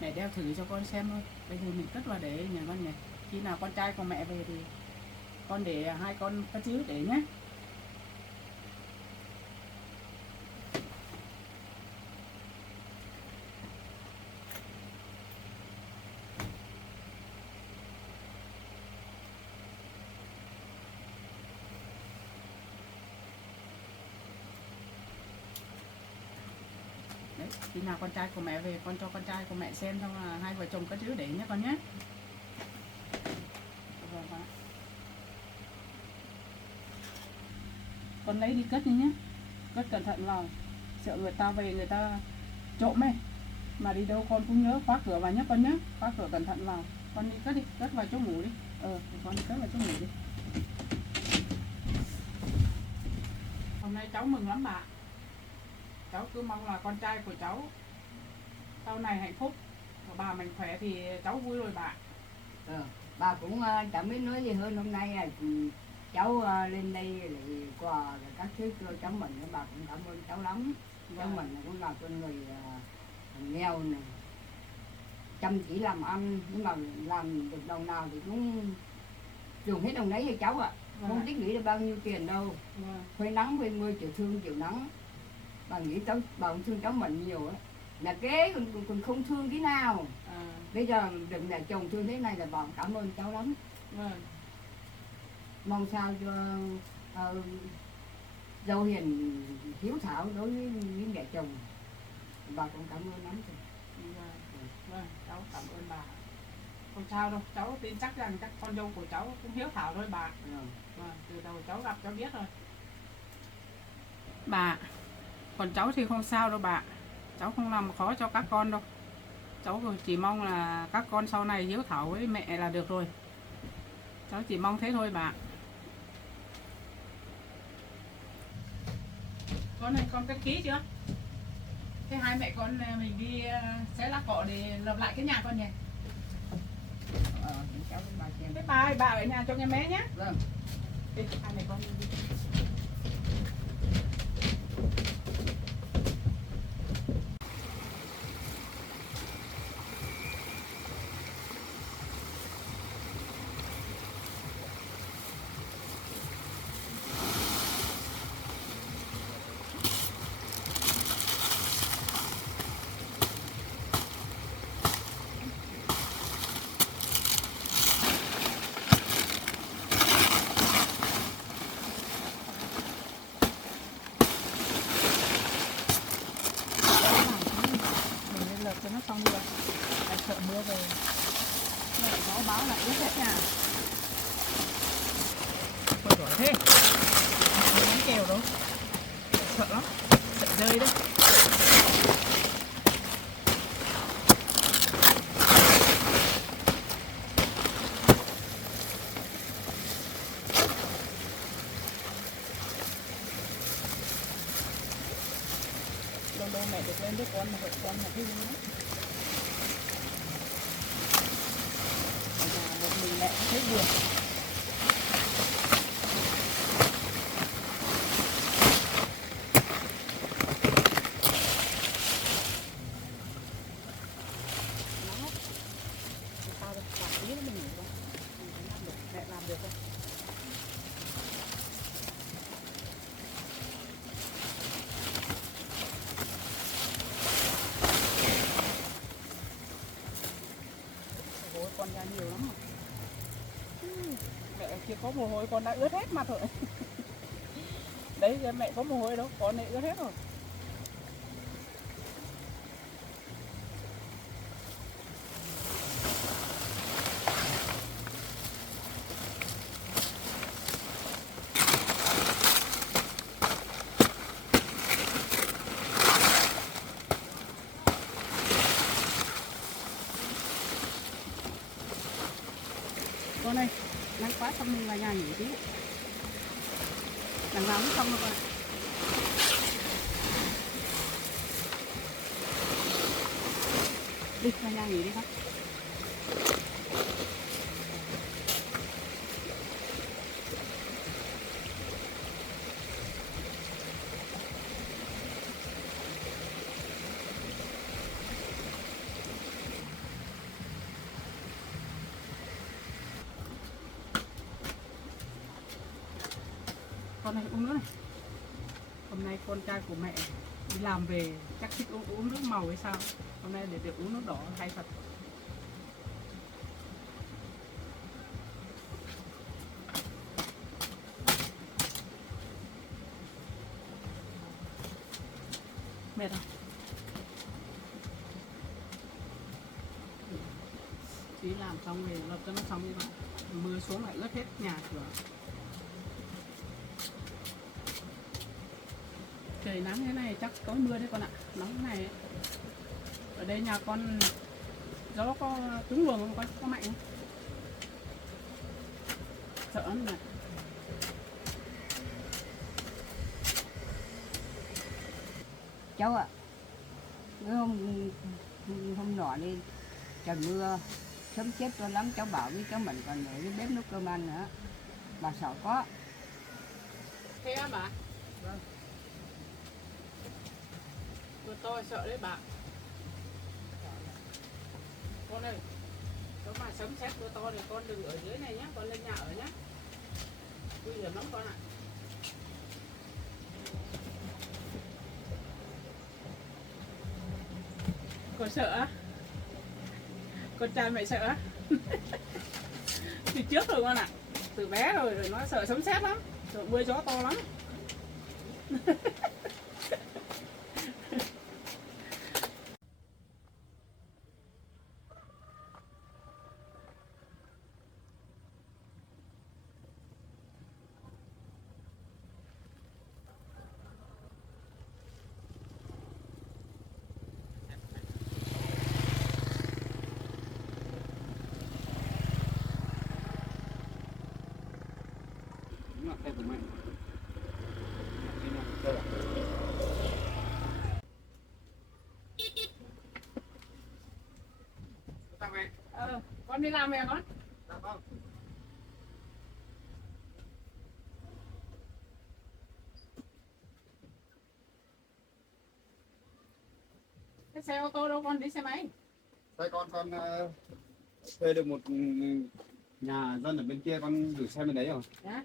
Mẹ đeo thử cho con xem thôi. Bây giờ mình cất vào để nhà con nhỉ. Khi nào con trai của mẹ về thì con để hai con cất giữ để nhé. Đấy, khi nào con trai của mẹ về con cho con trai của mẹ xem, xong là hai vợ chồng cất giữ để nhé con nhé. Con lấy đi cất đi nhé, cất cẩn thận vào, sợ người ta về người ta trộm ấy, mà đi đâu con cũng nhớ khóa cửa vào nhé con nhé, khóa cửa cẩn thận vào. Con đi cất vào chỗ ngủ đi, con đi cất vào chỗ ngủ đi. Hôm nay cháu mừng lắm bà. Cháu cứ mong là con trai của cháu sau này hạnh phúc, và bà mạnh khỏe thì cháu vui rồi bà. Bà cũng chẳng biết nói gì hơn. Hôm nay cháu lên đây lại quà rồi các thứ cho cháu mình, bà cũng cảm ơn cháu lắm. Cháu mình cũng là con người nghèo này, chăm chỉ làm ăn, nhưng mà làm được đồng nào thì cũng dùng hết đồng đấy cho cháu ạ. Không tích nghĩ được bao nhiêu tiền đâu. Phơi nắng phơi mưa chịu thương chịu nắng. Bà nghĩ cháu, bà cũng thương cháu mình nhiều á. Mẹ kế còn không thương tí nào. Bây giờ được mẹ chồng thương thế này là bà cảm ơn cháu lắm. Mong sao cho dâu hiền hiếu thảo đối với mẹ chồng. Bà cũng cảm ơn lắm. Vâng, cháu cảm ơn bà. Không sao đâu, cháu tin chắc rằng các con dâu của cháu cũng hiếu thảo thôi bà. Vâng, từ đầu cháu gặp cháu biết rồi. Bà, còn cháu thì không sao đâu bà. Cháu không làm khó cho các con đâu. Cháu chỉ mong là các con sau này hiếu thảo với mẹ là được rồi. Cháu chỉ mong thế thôi bà. Con này con cất ký chưa? Thế hai mẹ con mình đi xé lá cọ để lập lại cái nhà con nhỉ? Cháu với bà xem. Thế bà ở nhà cho nghe bé nhé. Vâng. Đi, hai mẹ con đi. Cho nó xong rồi, lại sợ mưa về, gió báo lại ướt hết nhà. Ôi giỏi thế, không bánh kèo đâu, sợ lắm, sợ rơi đấy. Lâu lâu mẹ được lên với con mà vợ con là cái gì nữa. Ở nhà một mình mẹ cũng thấy buồn. Nó sao đâu, làm tí nó mình ngủ thôi. Mình làm được, mẹ làm được không? Con ra nhiều lắm mà. Mẹ kia có mồ hôi con đã ướt hết mặt rồi. Đấy mẹ có mồ hôi đâu, con này ướt hết rồi. Con ơi, nắng quá xong mình vào nhà nghỉ tí. Đằng nào cũng xong rồi con ạ. Đi vào nhà nghỉ đi con. Con này uống nước này. Hôm nay con trai của mẹ đi làm về chắc thích uống nước màu hay sao. Hôm nay để được uống nước đỏ hay thật. Mệt không? Chỉ làm xong về lập cho nó xong như vậy. Mưa xuống lại ướt hết nhà cửa. Trời nắng thế này chắc có mưa đấy con ạ. Nóng thế này. Ở đây nhà con gió có trúng luồng không con? Có mạnh không? Sợ lắm nè. Cháu ạ, hôm nọ đi trời mưa sớm chết tôi lắm, cháu bảo với cháu mình còn ở dưới bếp nấu cơm ăn nữa. Bà sợ có Thế á bà? Vâng. Tôi sợ đấy bà. Con ơi, nếu mà sấm sét mưa to thì con đừng ở dưới này nhé, con lên nhà ở nhé. Nguy hiểm lắm con ạ. Con sợ á? Con trai mẹ sợ á? Từ trước rồi con ạ. Từ bé rồi nó sợ sấm sét lắm, sợ mưa gió to lắm. Đúng là xe của mẹ. Cái nhà xe à? Tặng mẹ. Con đi làm về con. Dạ vâng. Cái xe ô tô đâu, con đi xe máy. Đây con thuê được một nhà dân ở bên kia, con gửi xe bên đấy rồi. Dạ.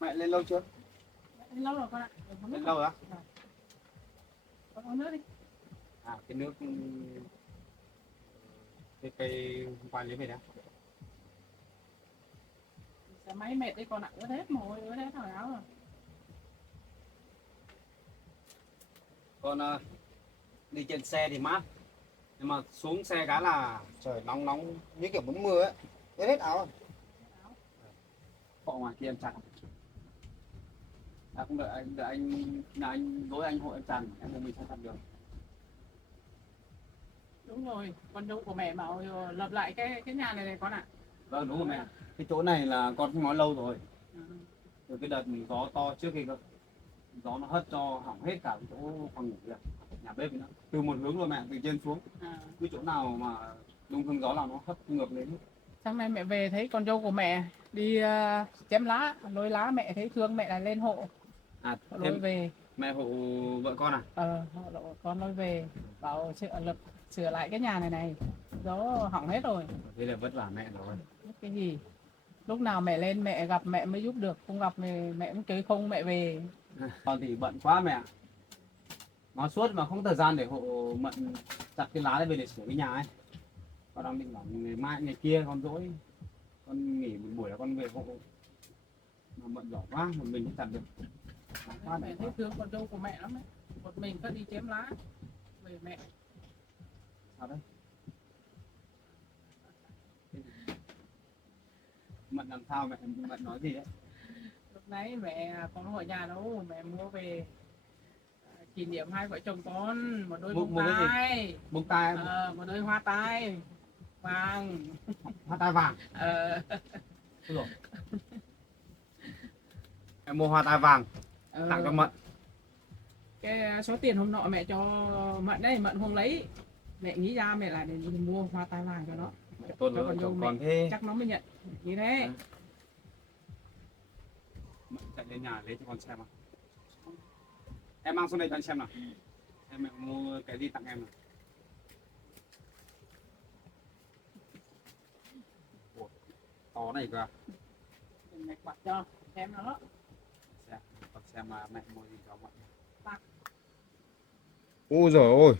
Mẹ lên lâu chưa? Đi lâu rồi con ạ. Lên lâu á? Con uống nước đi. À cái nước cái cây hôm qua lấy về đấy. Xe máy mệt đi con ạ, ướt hết mồ hôi, ướt hết thằng áo rồi. Con đi trên xe thì mát, nhưng mà xuống xe cái là trời nóng nóng như kiểu muốn mưa ấy, hết áo rồi. Họ ngoài kia em chặn. À không, đợi anh là anh dối anh hộ em chặn, em không mình sẽ chặn được. Đúng rồi, con dâu của mẹ bảo lập lại cái nhà này con ạ. Vâng đúng rồi mẹ, cái chỗ này là con không nói lâu rồi. Ừ. Từ cái đợt gió to trước kia cơ, gió nó hất cho hỏng hết cả cái chỗ phòng ngủ kìa, nhà bếp nữa. Từ một hướng rồi mẹ, từ trên xuống, cứ chỗ nào mà đúng hướng gió là nó hất ngược lên. Sáng nay mẹ về thấy con dâu của mẹ đi chém lá, lôi lá, mẹ thấy thương mẹ là lên hộ. À Lôi thêm về. mẹ hộ vợ con à? Con lôi về bảo sửa lại cái nhà này gió hỏng hết rồi. Thế là vất vả mẹ rồi. Cái gì lúc nào mẹ lên mẹ gặp mẹ mới giúp được, không gặp mẹ cũng chơi không mẹ về. Con thì bận quá mẹ, nói suốt mà không thời gian để hộ mận chặt cái lá đấy về để sửa cái nhà ấy. Con đang định bảo ngày mai ngày kia con dỗi, con nghỉ một buổi là con về hộ, mà mận giỏi quá một mình không chặt được. Quá Mẹ thấy thương con dâu của mẹ lắm đấy, một mình có đi chém lá về mẹ. sao đấy? Mận làm sao mẹ, mận nói gì đấy? Lúc nãy mẹ không ở nhà đâu, mẹ mua về kỷ niệm hai vợ chồng con một đôi bông tai. Bông tai. Một đôi hoa tai vàng. Hoa tai vàng. Rồi. Em mua hoa tai vàng tặng cho Mận. Cái số tiền hôm nọ mẹ cho Mận đấy, Mận không lấy, mẹ nghĩ ra mẹ lại để mua hoa tai vàng cho nó. Tốt rồi, còn thế chắc nó mới nhận như thế. Mận chạy lên nhà lấy cho con xem nào. Em mang xuống đây cho anh xem nào. Em mẹ mua cái gì tặng em nào. Ủa, to này cơ à? Mẹ quạt cho em nó. Con xem mà mẹ mua gì cho Mận. Ôi giời ơi.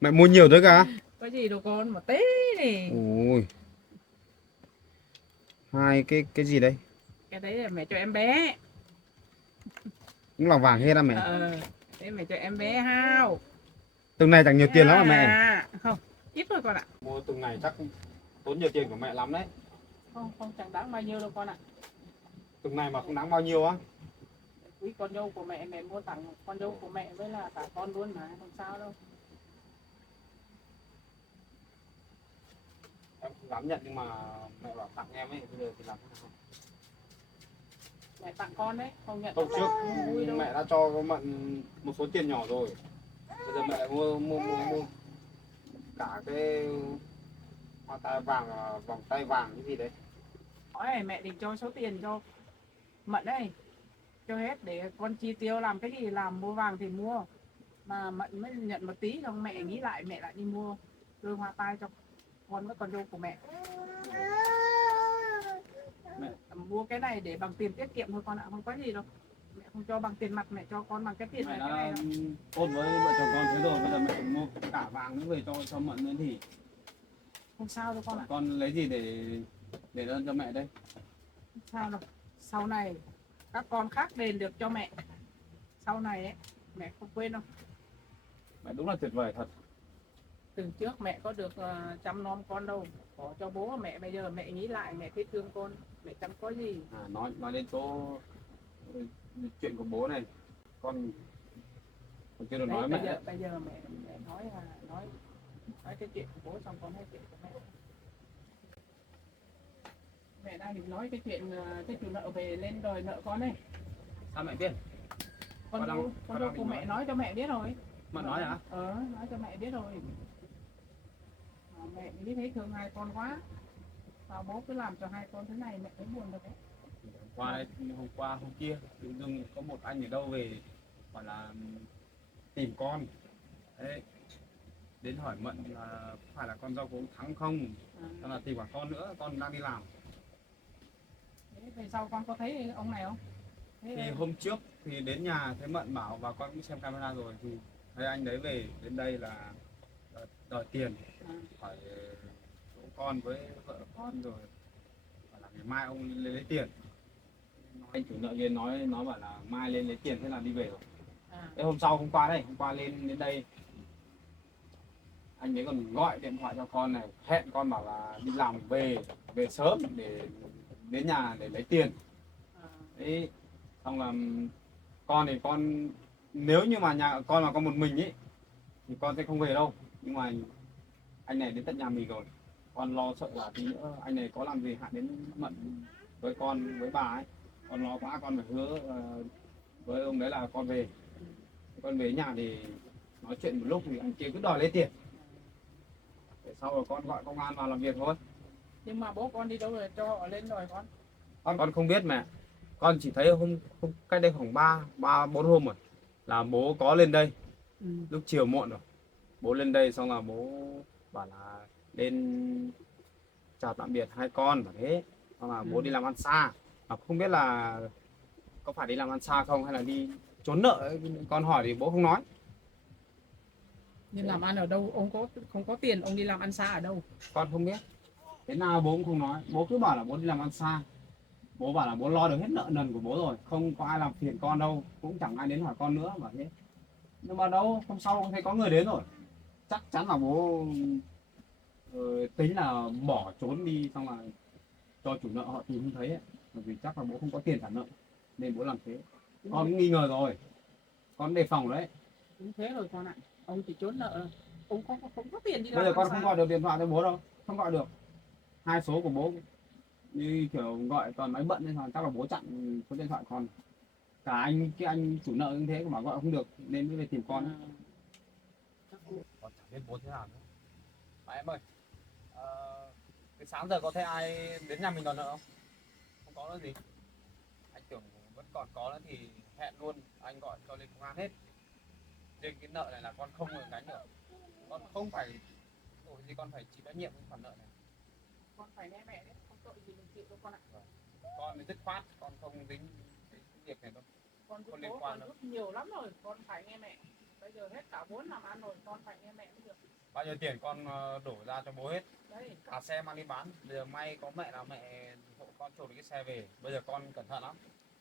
Mẹ mua nhiều thế cả? Có gì đâu con, một tí này. Ôi. Hai cái gì đây? Cái đấy là mẹ cho em bé. Cũng là vàng hết á mẹ. Đấy mẹ cho em bé hao. Từng này chẳng nhiều tiền lắm à mẹ. Không, ít thôi con ạ. Mua từng ngày chắc tốn nhiều tiền của mẹ lắm đấy. Không chẳng đáng bao nhiêu đâu con ạ. Từng này mà không đáng bao nhiêu á. Quý con dâu của mẹ mua tặng con dâu của mẹ với là cả con luôn mà, không sao đâu. Em không dám nhận nhưng mà mẹ bảo tặng em ấy, bây giờ thì làm thế nào? Mẹ tặng con đấy, không nhận. Hôm trước mẹ đã cho Mận một số tiền nhỏ rồi. Bây giờ mẹ lại mua cả cái hoa tai vàng, vòng tay vàng cái gì đấy. Hỏi mẹ định cho số tiền cho Mận đấy, cho hết để con chi tiêu làm cái gì làm, mua vàng thì mua, mà Mận mới nhận một tí xong mẹ nghĩ lại mẹ lại đi mua đôi hoa tai cho con với con dâu của mẹ. Mẹ Mua cái này để bằng tiền tiết kiệm thôi con ạ, không có gì đâu. Mẹ không cho bằng tiền mặt, mẹ cho con bằng cái tiền mẹ này cái này đã đâu. tốt với vợ chồng con thế rồi, bây giờ mẹ mua cả vàng nữa về cho Mận nữa thì Không sao đâu con ạ. con lấy gì để đơn cho mẹ đây? Không sao đâu. Sau này các con khác đền được cho mẹ. Sau này ấy, mẹ không quên đâu. Mẹ đúng là tuyệt vời thật. Từ trước mẹ có được chăm nom con đâu, bỏ cho bố mẹ, bây giờ mẹ nghĩ lại mẹ thấy thương con, mẹ chẳng có gì. Nói đến chỗ chuyện của bố này, con chưa được Đấy, nói mẹ. bây giờ mẹ nói cái chuyện của bố xong con nói chuyện của mẹ. Mẹ đang định nói cái chuyện cái chủ nợ về lên đòi nợ con đây. Sao mẹ biết? Con dâu của mẹ nói cho mẹ biết rồi. Mận nói hả? Nói cho mẹ biết rồi. Mẹ nghĩ thấy thương hai con quá. Sao bố cứ làm cho hai con thế này mẹ thấy buồn được đấy. Hôm qua hôm kia tự dưng có một anh ở đâu về bảo là tìm con. Đấy. Đến hỏi Mận là phải là con dâu của ông Thắng không? Xong là tìm bảo con nữa, con đang đi làm. Thế về sau con có thấy ông này không? Thì hôm trước thì đến nhà thấy Mận bảo và con cũng xem camera rồi thì thấy anh đấy về đến đây là đòi tiền, hỏi chỗ con với vợ con rồi bảo là ngày mai ông lên lấy tiền. Anh chủ nợ kia nói bảo là mai lên lấy tiền, thế là đi về rồi. Thế hôm qua lên đến đây anh ấy còn gọi điện thoại cho con này, hẹn con bảo là đi làm về sớm để đến nhà để lấy tiền. Đấy, xong là con nếu như mà nhà con mà có một mình ấy thì con sẽ không về đâu, nhưng mà anh này đến tận nhà mình rồi, con lo sợ là tí nữa anh này có làm gì hại đến Mận với con với bà ấy, con lo quá, con phải hứa với ông đấy là con về nhà thì nói chuyện một lúc thì anh kia cứ đòi lấy tiền, để sau rồi con gọi công an vào làm việc thôi. Nhưng mà bố con đi đâu rồi cho họ lên đòi Con không biết mẹ, con chỉ thấy hôm cách đây khoảng 4 hôm rồi là bố có lên đây. Lúc chiều muộn rồi bố lên đây, xong là bố bảo là lên chào tạm biệt hai con và thế, xong là bố đi làm ăn xa, mà không biết là có phải đi làm ăn xa không hay là đi trốn nợ ấy. Con hỏi thì bố không nói. Nhưng làm ăn ở đâu, ông không có tiền, ông đi làm ăn xa ở đâu? Con không biết, thế nào bố cũng không nói, bố cứ bảo là bố đi làm ăn xa, bố bảo là bố lo được hết nợ nần của bố rồi, không có ai làm phiền con đâu, cũng chẳng ai đến hỏi con nữa mà thế. Nhưng mà đâu hôm sau thấy có người đến rồi, chắc chắn là bố tính là bỏ trốn đi, xong là cho chủ nợ họ tìm không thấy ấy. Bởi vì chắc là bố không có tiền trả nợ nên bố làm thế. Con cũng nghi ngờ rồi, con đề phòng đấy. Đúng thế rồi con ạ, ông chỉ trốn nợ, ông không có tiền đi làm. Bây giờ con ăn không xa. gọi được điện thoại cho bố đâu, không gọi được. Hai số của bố như kiểu gọi toàn máy bận nên là chắc là bố chặn số điện thoại con. Cả cái anh chủ nợ như thế cũng bảo gọi không được nên mới về tìm con. Con chẳng biết bố thế nào nữa. Mà em ơi, cái sáng giờ có thấy ai đến nhà mình đòi nợ không? Không có nữa gì. Anh tưởng vẫn còn có nữa thì hẹn luôn, anh gọi cho lên công an hết. Riêng cái nợ này là con không được gánh được. Con không phải tội gì con phải chịu trách nhiệm với khoản nợ này. Con phải nghe mẹ đấy, không tội gì mình chịu đâu con ạ. Con dứt khoát, con không dính cái việc này đâu. Con Con rút liên bố, quan con rút nhiều lắm rồi, con phải nghe mẹ. Bây giờ hết cả vốn làm ăn rồi, con phải nghe mẹ mới được. Bao nhiêu tiền con đổ ra cho bố hết. Đấy. Cả xe mang đi bán. Bây giờ may có mẹ là mẹ hộ con trộm cái xe về. Bây giờ con cẩn thận lắm.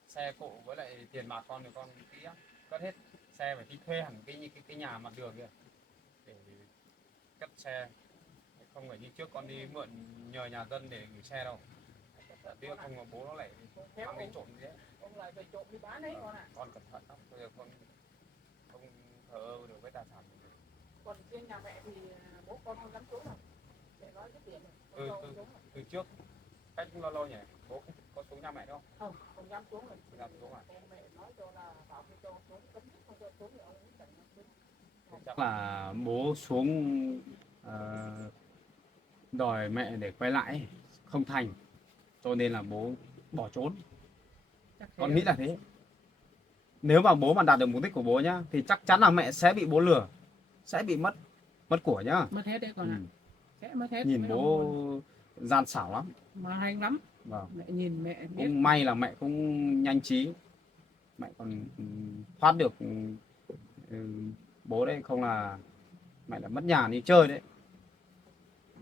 Xe cộ với lại tiền bạc con thì con kỹ lắm. Cất hết. Xe phải đi thuê hẳn cái nhà mặt đường kìa để cất xe. Không phải như trước con đi mượn nhờ nhà dân để gửi xe đâu. Biết không mà bố nó lại mang đi trộm thế. Ông lại về trộm đi bán đấy con ạ. Con cẩn thận lắm. Bây giờ con không thờ ơ được với tài sản. Còn riêng nhà mẹ thì bố con không dám trốn đâu. Mẹ nói rất điểm rồi. Từ trước cách cũng lâu nhỉ, bố có xuống nhà mẹ đâu? Không dám trốn rồi. Không dám xuống à? Mẹ nói cho là bảo cái cho trốn, cấm nhất không cho trốn thì ông ấy chẳng dám trốn. Chắc là bố xuống đòi mẹ để quay lại không thành, cho nên là bố bỏ trốn. Con nghĩ là thế. nếu mà bố mà đạt được mục đích của bố nhá thì chắc chắn là mẹ sẽ bị bố lừa, sẽ bị mất của nhá. Mất hết đấy con ạ. Ừ. Sẽ mất hết. Nhìn Mới bố đâu gian xảo lắm. mà hành lắm. Vâng. Mẹ nhìn mẹ biết. Cũng may là mẹ cũng nhanh trí, mẹ còn thoát được bố đấy, không là mẹ lại mất nhà đi chơi đấy.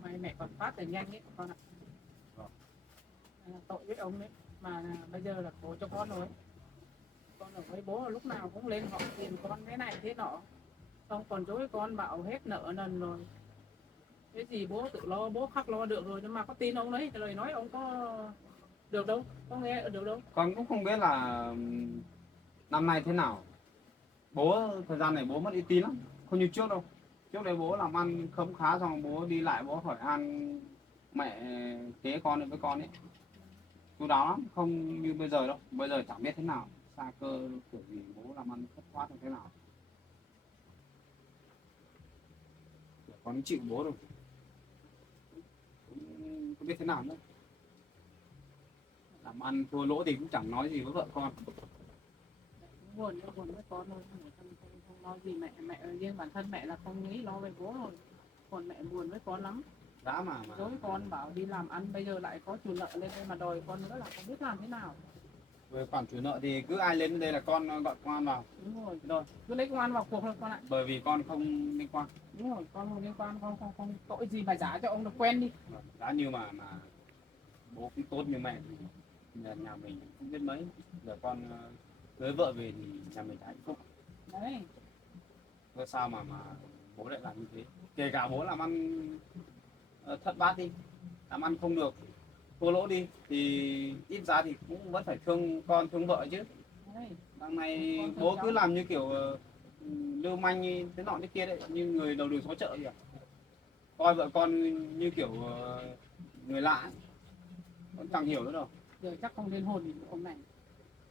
May mẹ còn thoát được nhanh ấy con ạ. Vâng. Tội với ông đấy. Mà bây giờ là bố cho con rồi. Con ở với bố lúc nào cũng lên hỏi tiền con thế này thế nọ. Xong còn dối con bảo hết nợ nần rồi. Cái gì bố tự lo, bố khắc lo được rồi, nhưng mà có tin ông đấy, lời nói ông có được đâu, có nghe được đâu. Con cũng không biết là năm nay thế nào. Bố thời gian này bố mất uy tín lắm, không như trước đâu. Trước đây bố làm ăn khấm khá, xong bố đi lại bố hỏi han mẹ kế con với con ấy, chú đáo lắm, không như bây giờ đâu. Bây giờ chẳng biết thế nào, xa cơ kiểu gì, bố làm ăn thất thoát thế nào. Con chịu bố rồi, không biết thế nào nữa. Làm ăn thua lỗ thì cũng chẳng nói gì với vợ con. Buồn với con thôi, không nói gì mẹ riêng bản thân mẹ là không nghĩ lo về bố rồi. Còn mẹ buồn với con lắm. Đã mà Dối con bảo đi làm ăn, bây giờ lại có chủ nợ lên đây mà đòi con nữa là không biết làm thế nào. về khoản chủ nợ thì cứ ai lên đây là con gọi công an vào. Đúng rồi, Rồi, cứ lấy công an vào cuộc thôi con ạ. bởi vì con không liên quan. Đúng rồi, con không liên quan, không tội gì mà giả cho ông được quen đi. Đã như mà bố cũng tốt như mẹ thì nhà mình cũng biết mấy. Giờ con cưới vợ về thì nhà mình hạnh phúc. Đấy. Sao sao mà bố lại làm như thế? Kể cả bố làm ăn thất bát đi, làm ăn không được, thua lỗ đi, thì ít ra thì cũng vẫn phải thương con thương vợ chứ. Đấy. Đằng này Con thương bố cháu. cứ làm như kiểu lưu manh như thế nọ thế kia đấy, như người đầu đường xó chợ vậy. Coi vợ con như kiểu người lạ ấy. Con chẳng hiểu nữa đâu. Giờ chắc không lên hồn ông này.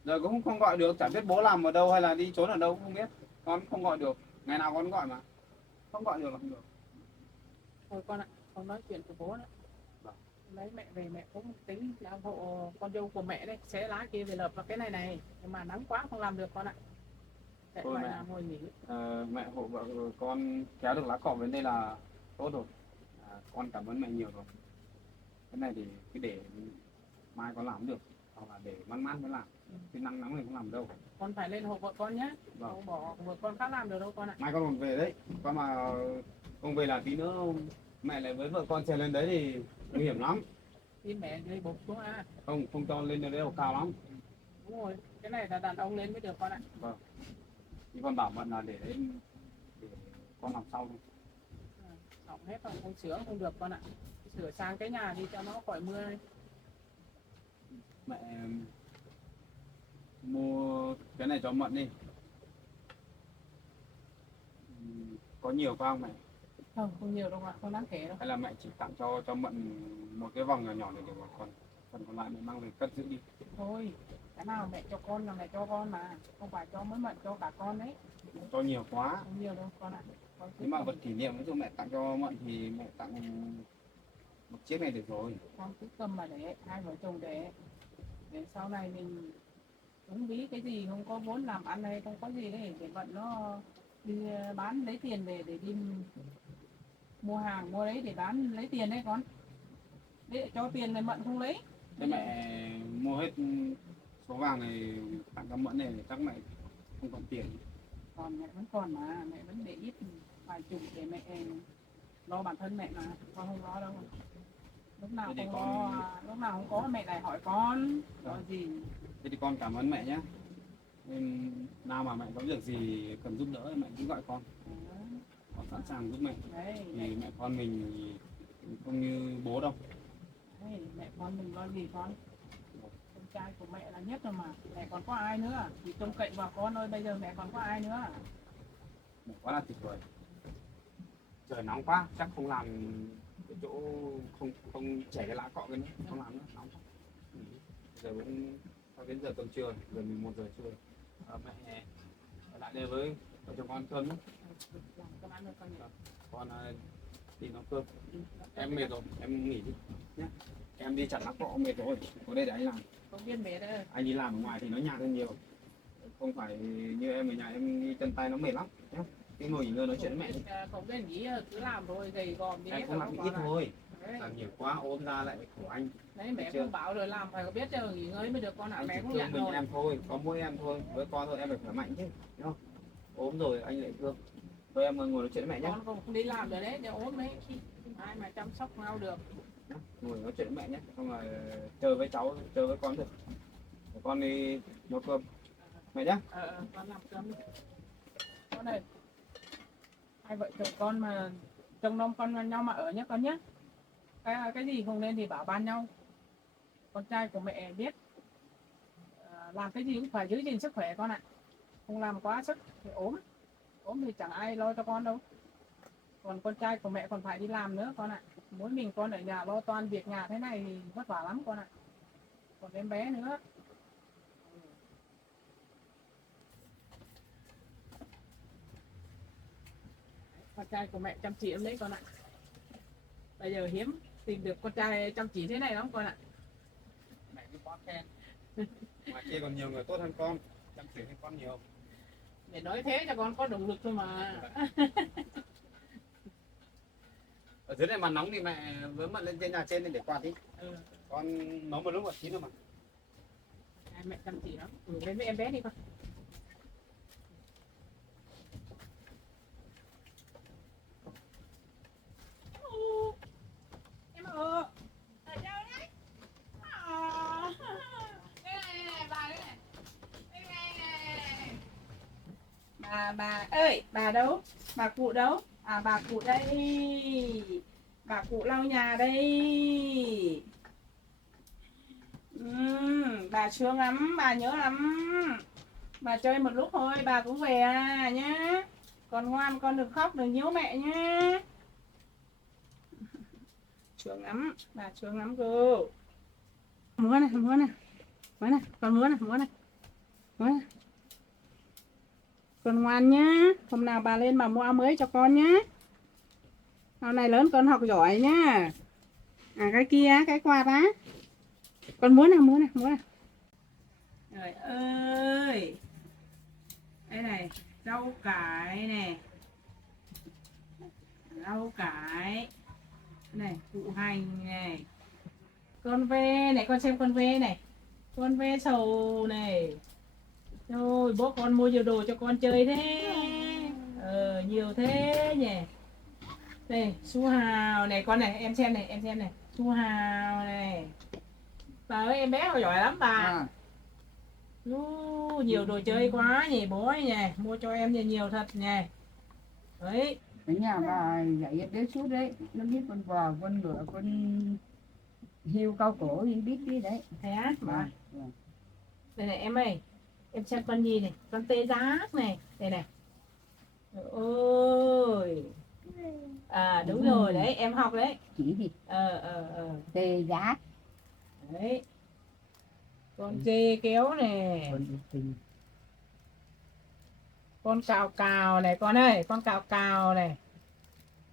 Giờ cũng không gọi được, chả biết bố làm ở đâu hay là đi trốn ở đâu cũng không biết. Con không gọi được, ngày nào con gọi mà không gọi được là không được. Thôi con ạ, con nói chuyện của bố nữa. Vâng. Lấy mẹ về mẹ cũng tính là hộ con dâu của mẹ đấy, xé lá kia về lợp vào cái này, nhưng mà nắng quá không làm được con ạ. Để Thôi phải mẹ. là ngồi nghỉ. Mẹ hộ vợ con kéo được lá cọ đến đây là tốt rồi. Con cảm ơn mẹ nhiều rồi. Cái này thì cứ để mai con làm cũng được, hoặc là để mát mát mới làm, chứ nắng nắng này không làm đâu. Con phải lên hộ vợ con nhé. Vâng. Không bỏ vợ con khác làm được đâu con ạ. Mai con còn về đấy, con mà không về là tí nữa mẹ lại với vợ con trèo lên đấy thì nguy hiểm lắm. Tin mẹ gây bột xuống à. Không cho lên đấy cao lắm. Đúng rồi, cái này là đàn ông lên mới được con ạ. Vâng. Thì con bảo mận là để con làm sau thôi. Hỏng hết rồi, không sửa không được con ạ. Sửa sang cái nhà đi cho nó khỏi mưa này. Mẹ mua cái này cho mận đi. Có nhiều không mẹ? Không nhiều đâu ạ, không đáng kể đâu. Hay là mẹ chỉ tặng cho mận một cái vòng nhỏ nhỏ này được rồi, còn lại mẹ mang về cất giữ đi. Thôi, cái nào mẹ cho con là mẹ cho con mà, không phải cho mới mận, cho cả con đấy. Cho nhiều quá. Không nhiều đâu con ạ. Nếu mà vật kỷ niệm ví dụ mẹ tặng cho mận thì mẹ tặng một chiếc này được rồi. Con cứ cầm mà để, hai vợ chồng để sau này mình đúng ví cái gì không có vốn làm ăn hay không có gì đấy, để vận nó đi bán lấy tiền về để đi mua hàng mua đấy để bán lấy tiền đấy con. Để cho tiền này mận không lấy. Thế mẹ mua hết số vàng này tặng cho mận này chắc mẹ không còn tiền. Còn mẹ vẫn còn mà, mẹ vẫn để ít vài chục để mẹ lo bản thân mẹ mà, con không lo đâu. Lúc nào Thế thì không lo, lúc nào không có mẹ lại hỏi con có gì. Thế thì con cảm ơn mẹ nhé. Nào mà mẹ có việc gì cần giúp đỡ mẹ cứ gọi con. Con sẵn sàng giúp mẹ. Đấy, Vì mẹ con mình không như bố đâu. đấy, mẹ con mình lo gì con. Con trai của mẹ là nhất rồi mà, mẹ còn có ai nữa, chỉ trông cậy vào con thôi, bây giờ mẹ còn có ai nữa. Mẹ quá là tuyệt vời. Trời nóng quá, chắc không làm cái chỗ không chảy cái lá cọ cái nữa, không làm nữa, nóng quá. Giờ cũng sau đến giờ cơm trưa, giờ 11 giờ trưa. Mẹ ở lại đây với vợ chồng con cơm nhé. Làm con ăn được con nhỉ? Con đi nấu cơm. Em mệt rồi, em nghỉ đi nhé. Em đi chặt lá cọ mệt rồi, có đây để anh làm. Không biết mẹ đấy. Anh đi làm ở ngoài thì nó nhàn hơn nhiều. không phải như em ở nhà em đi chân tay nó mệt lắm nhá. Cái ngồi nghỉ ngơi nói chuyện với mẹ đi. Không nên nghĩ cứ làm thôi, gầy gòm đi Em hết không rồi làm con ít ạ. thôi, Đấy. làm nhiều quá ốm ra lại khổ anh. Đấy mẹ chưa? không bảo rồi làm phải có biết chờ nghỉ ngơi mới được con ạ. Anh Mẹ chỉ cũng thương nhận mình rồi. em thôi, có mỗi em thôi, với con thôi em phải khỏe mạnh chứ, đúng không? Ốm rồi anh lại thương. Thôi em ngồi nói chuyện với mẹ nhé. Con không đi làm rồi đấy, để ốm đấy, ai mà chăm sóc nhau được. Ngồi nói chuyện với mẹ nhé, xong rồi chơi với cháu, chơi với con được. Để con đi nấu cơm. Mẹ nhé. Con làm cơm đi. Con ơi, hai vợ chồng con mà trông nom con nhau mà ở nhé con nhé. Cái gì không nên thì bảo ban nhau. Con trai của mẹ biết làm cái gì cũng phải giữ gìn sức khỏe con ạ. Không làm quá sức thì ốm. Ốm thì chẳng ai lo cho con đâu. Còn con trai của mẹ còn phải đi làm nữa con ạ. Mỗi mình con ở nhà lo toan việc nhà thế này thì vất vả lắm con ạ. Còn em bé nữa. Con trai của mẹ chăm chỉ em lấy con ạ. Bây giờ hiếm tìm được con trai chăm chỉ thế này lắm con ạ. Mẹ cứ quá khen. Ngoài kia còn nhiều người tốt hơn con, chăm chỉ hơn con nhiều. Để nói thế cho con có động lực thôi mà. Ở dưới này mà nóng thì mẹ vớ mặt lên trên nhà trên để quạt đi. Con nấu một lúc là chín rồi mà. Mẹ chăm chỉ lắm. Lên với em bé đi con. Em ở đâu đấy? Đây này, bà đây này. Bà ơi, bà đâu? Bà cụ đâu? À bà cụ đây. Bà cụ lau nhà đây. Bà sướng lắm, bà nhớ lắm. Bà chơi một lúc thôi, bà cũng về à nhá. Con ngoan, con đừng khóc, đừng nhớ mẹ nhá. Sướng lắm, bà sướng lắm cơ. Múa này, múa này. Múa này, con múa này, múa này. Múa này. Con ngoan nhá. Hôm nào bà lên bà mua áo mới cho con nhá. Sau này lớn con học giỏi nhá. À cái kia, cái quạt á. Con múa này, múa này, múa này. Trời ơi. Đây này, rau cải này. Rau cải. Này, củ hành này. Con ve này, con xem con ve này. Con ve sầu này. Rồi, bố con mua nhiều đồ cho con chơi thế. Nhiều thế nhỉ. Đây, su hào này, con này, em xem này, em xem này. Su hào này. Bà ơi, em bé họ giỏi lắm bà. Nhiều đồ chơi quá nhỉ bố ấy nhỉ. Mua cho em nhiều thật nhỉ. Đấy. Ở nhà bà dạy đến suốt đấy, nó biết con bò, con ngựa, con hươu cao cổ thì biết đi đấy. Thế á, bà. Vâng. Đây này em ơi. Em xem con gì này, con tê giác này. Đây này. Ôi. À đúng rồi đấy, em học đấy. Chỉ thì tê giác. Đấy. Con dê kéo này. Con cào cào này con ơi, con cào cào này.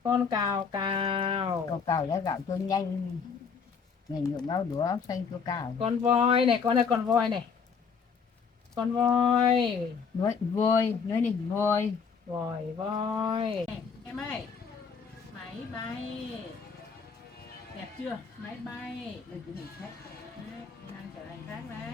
Con cào cào. Cào cào đã gạo cho nhanh. Ngày nhuộm áo đũa áo xanh cho cào. Con voi này, con ơi, con voi này. Con voi. Nói voi, nói đi voi. Voi voi. Em ơi. Máy bay. Đẹp chưa? Máy bay. Đây chỉ mình khác. Đấy, đang chở hành khách đấy.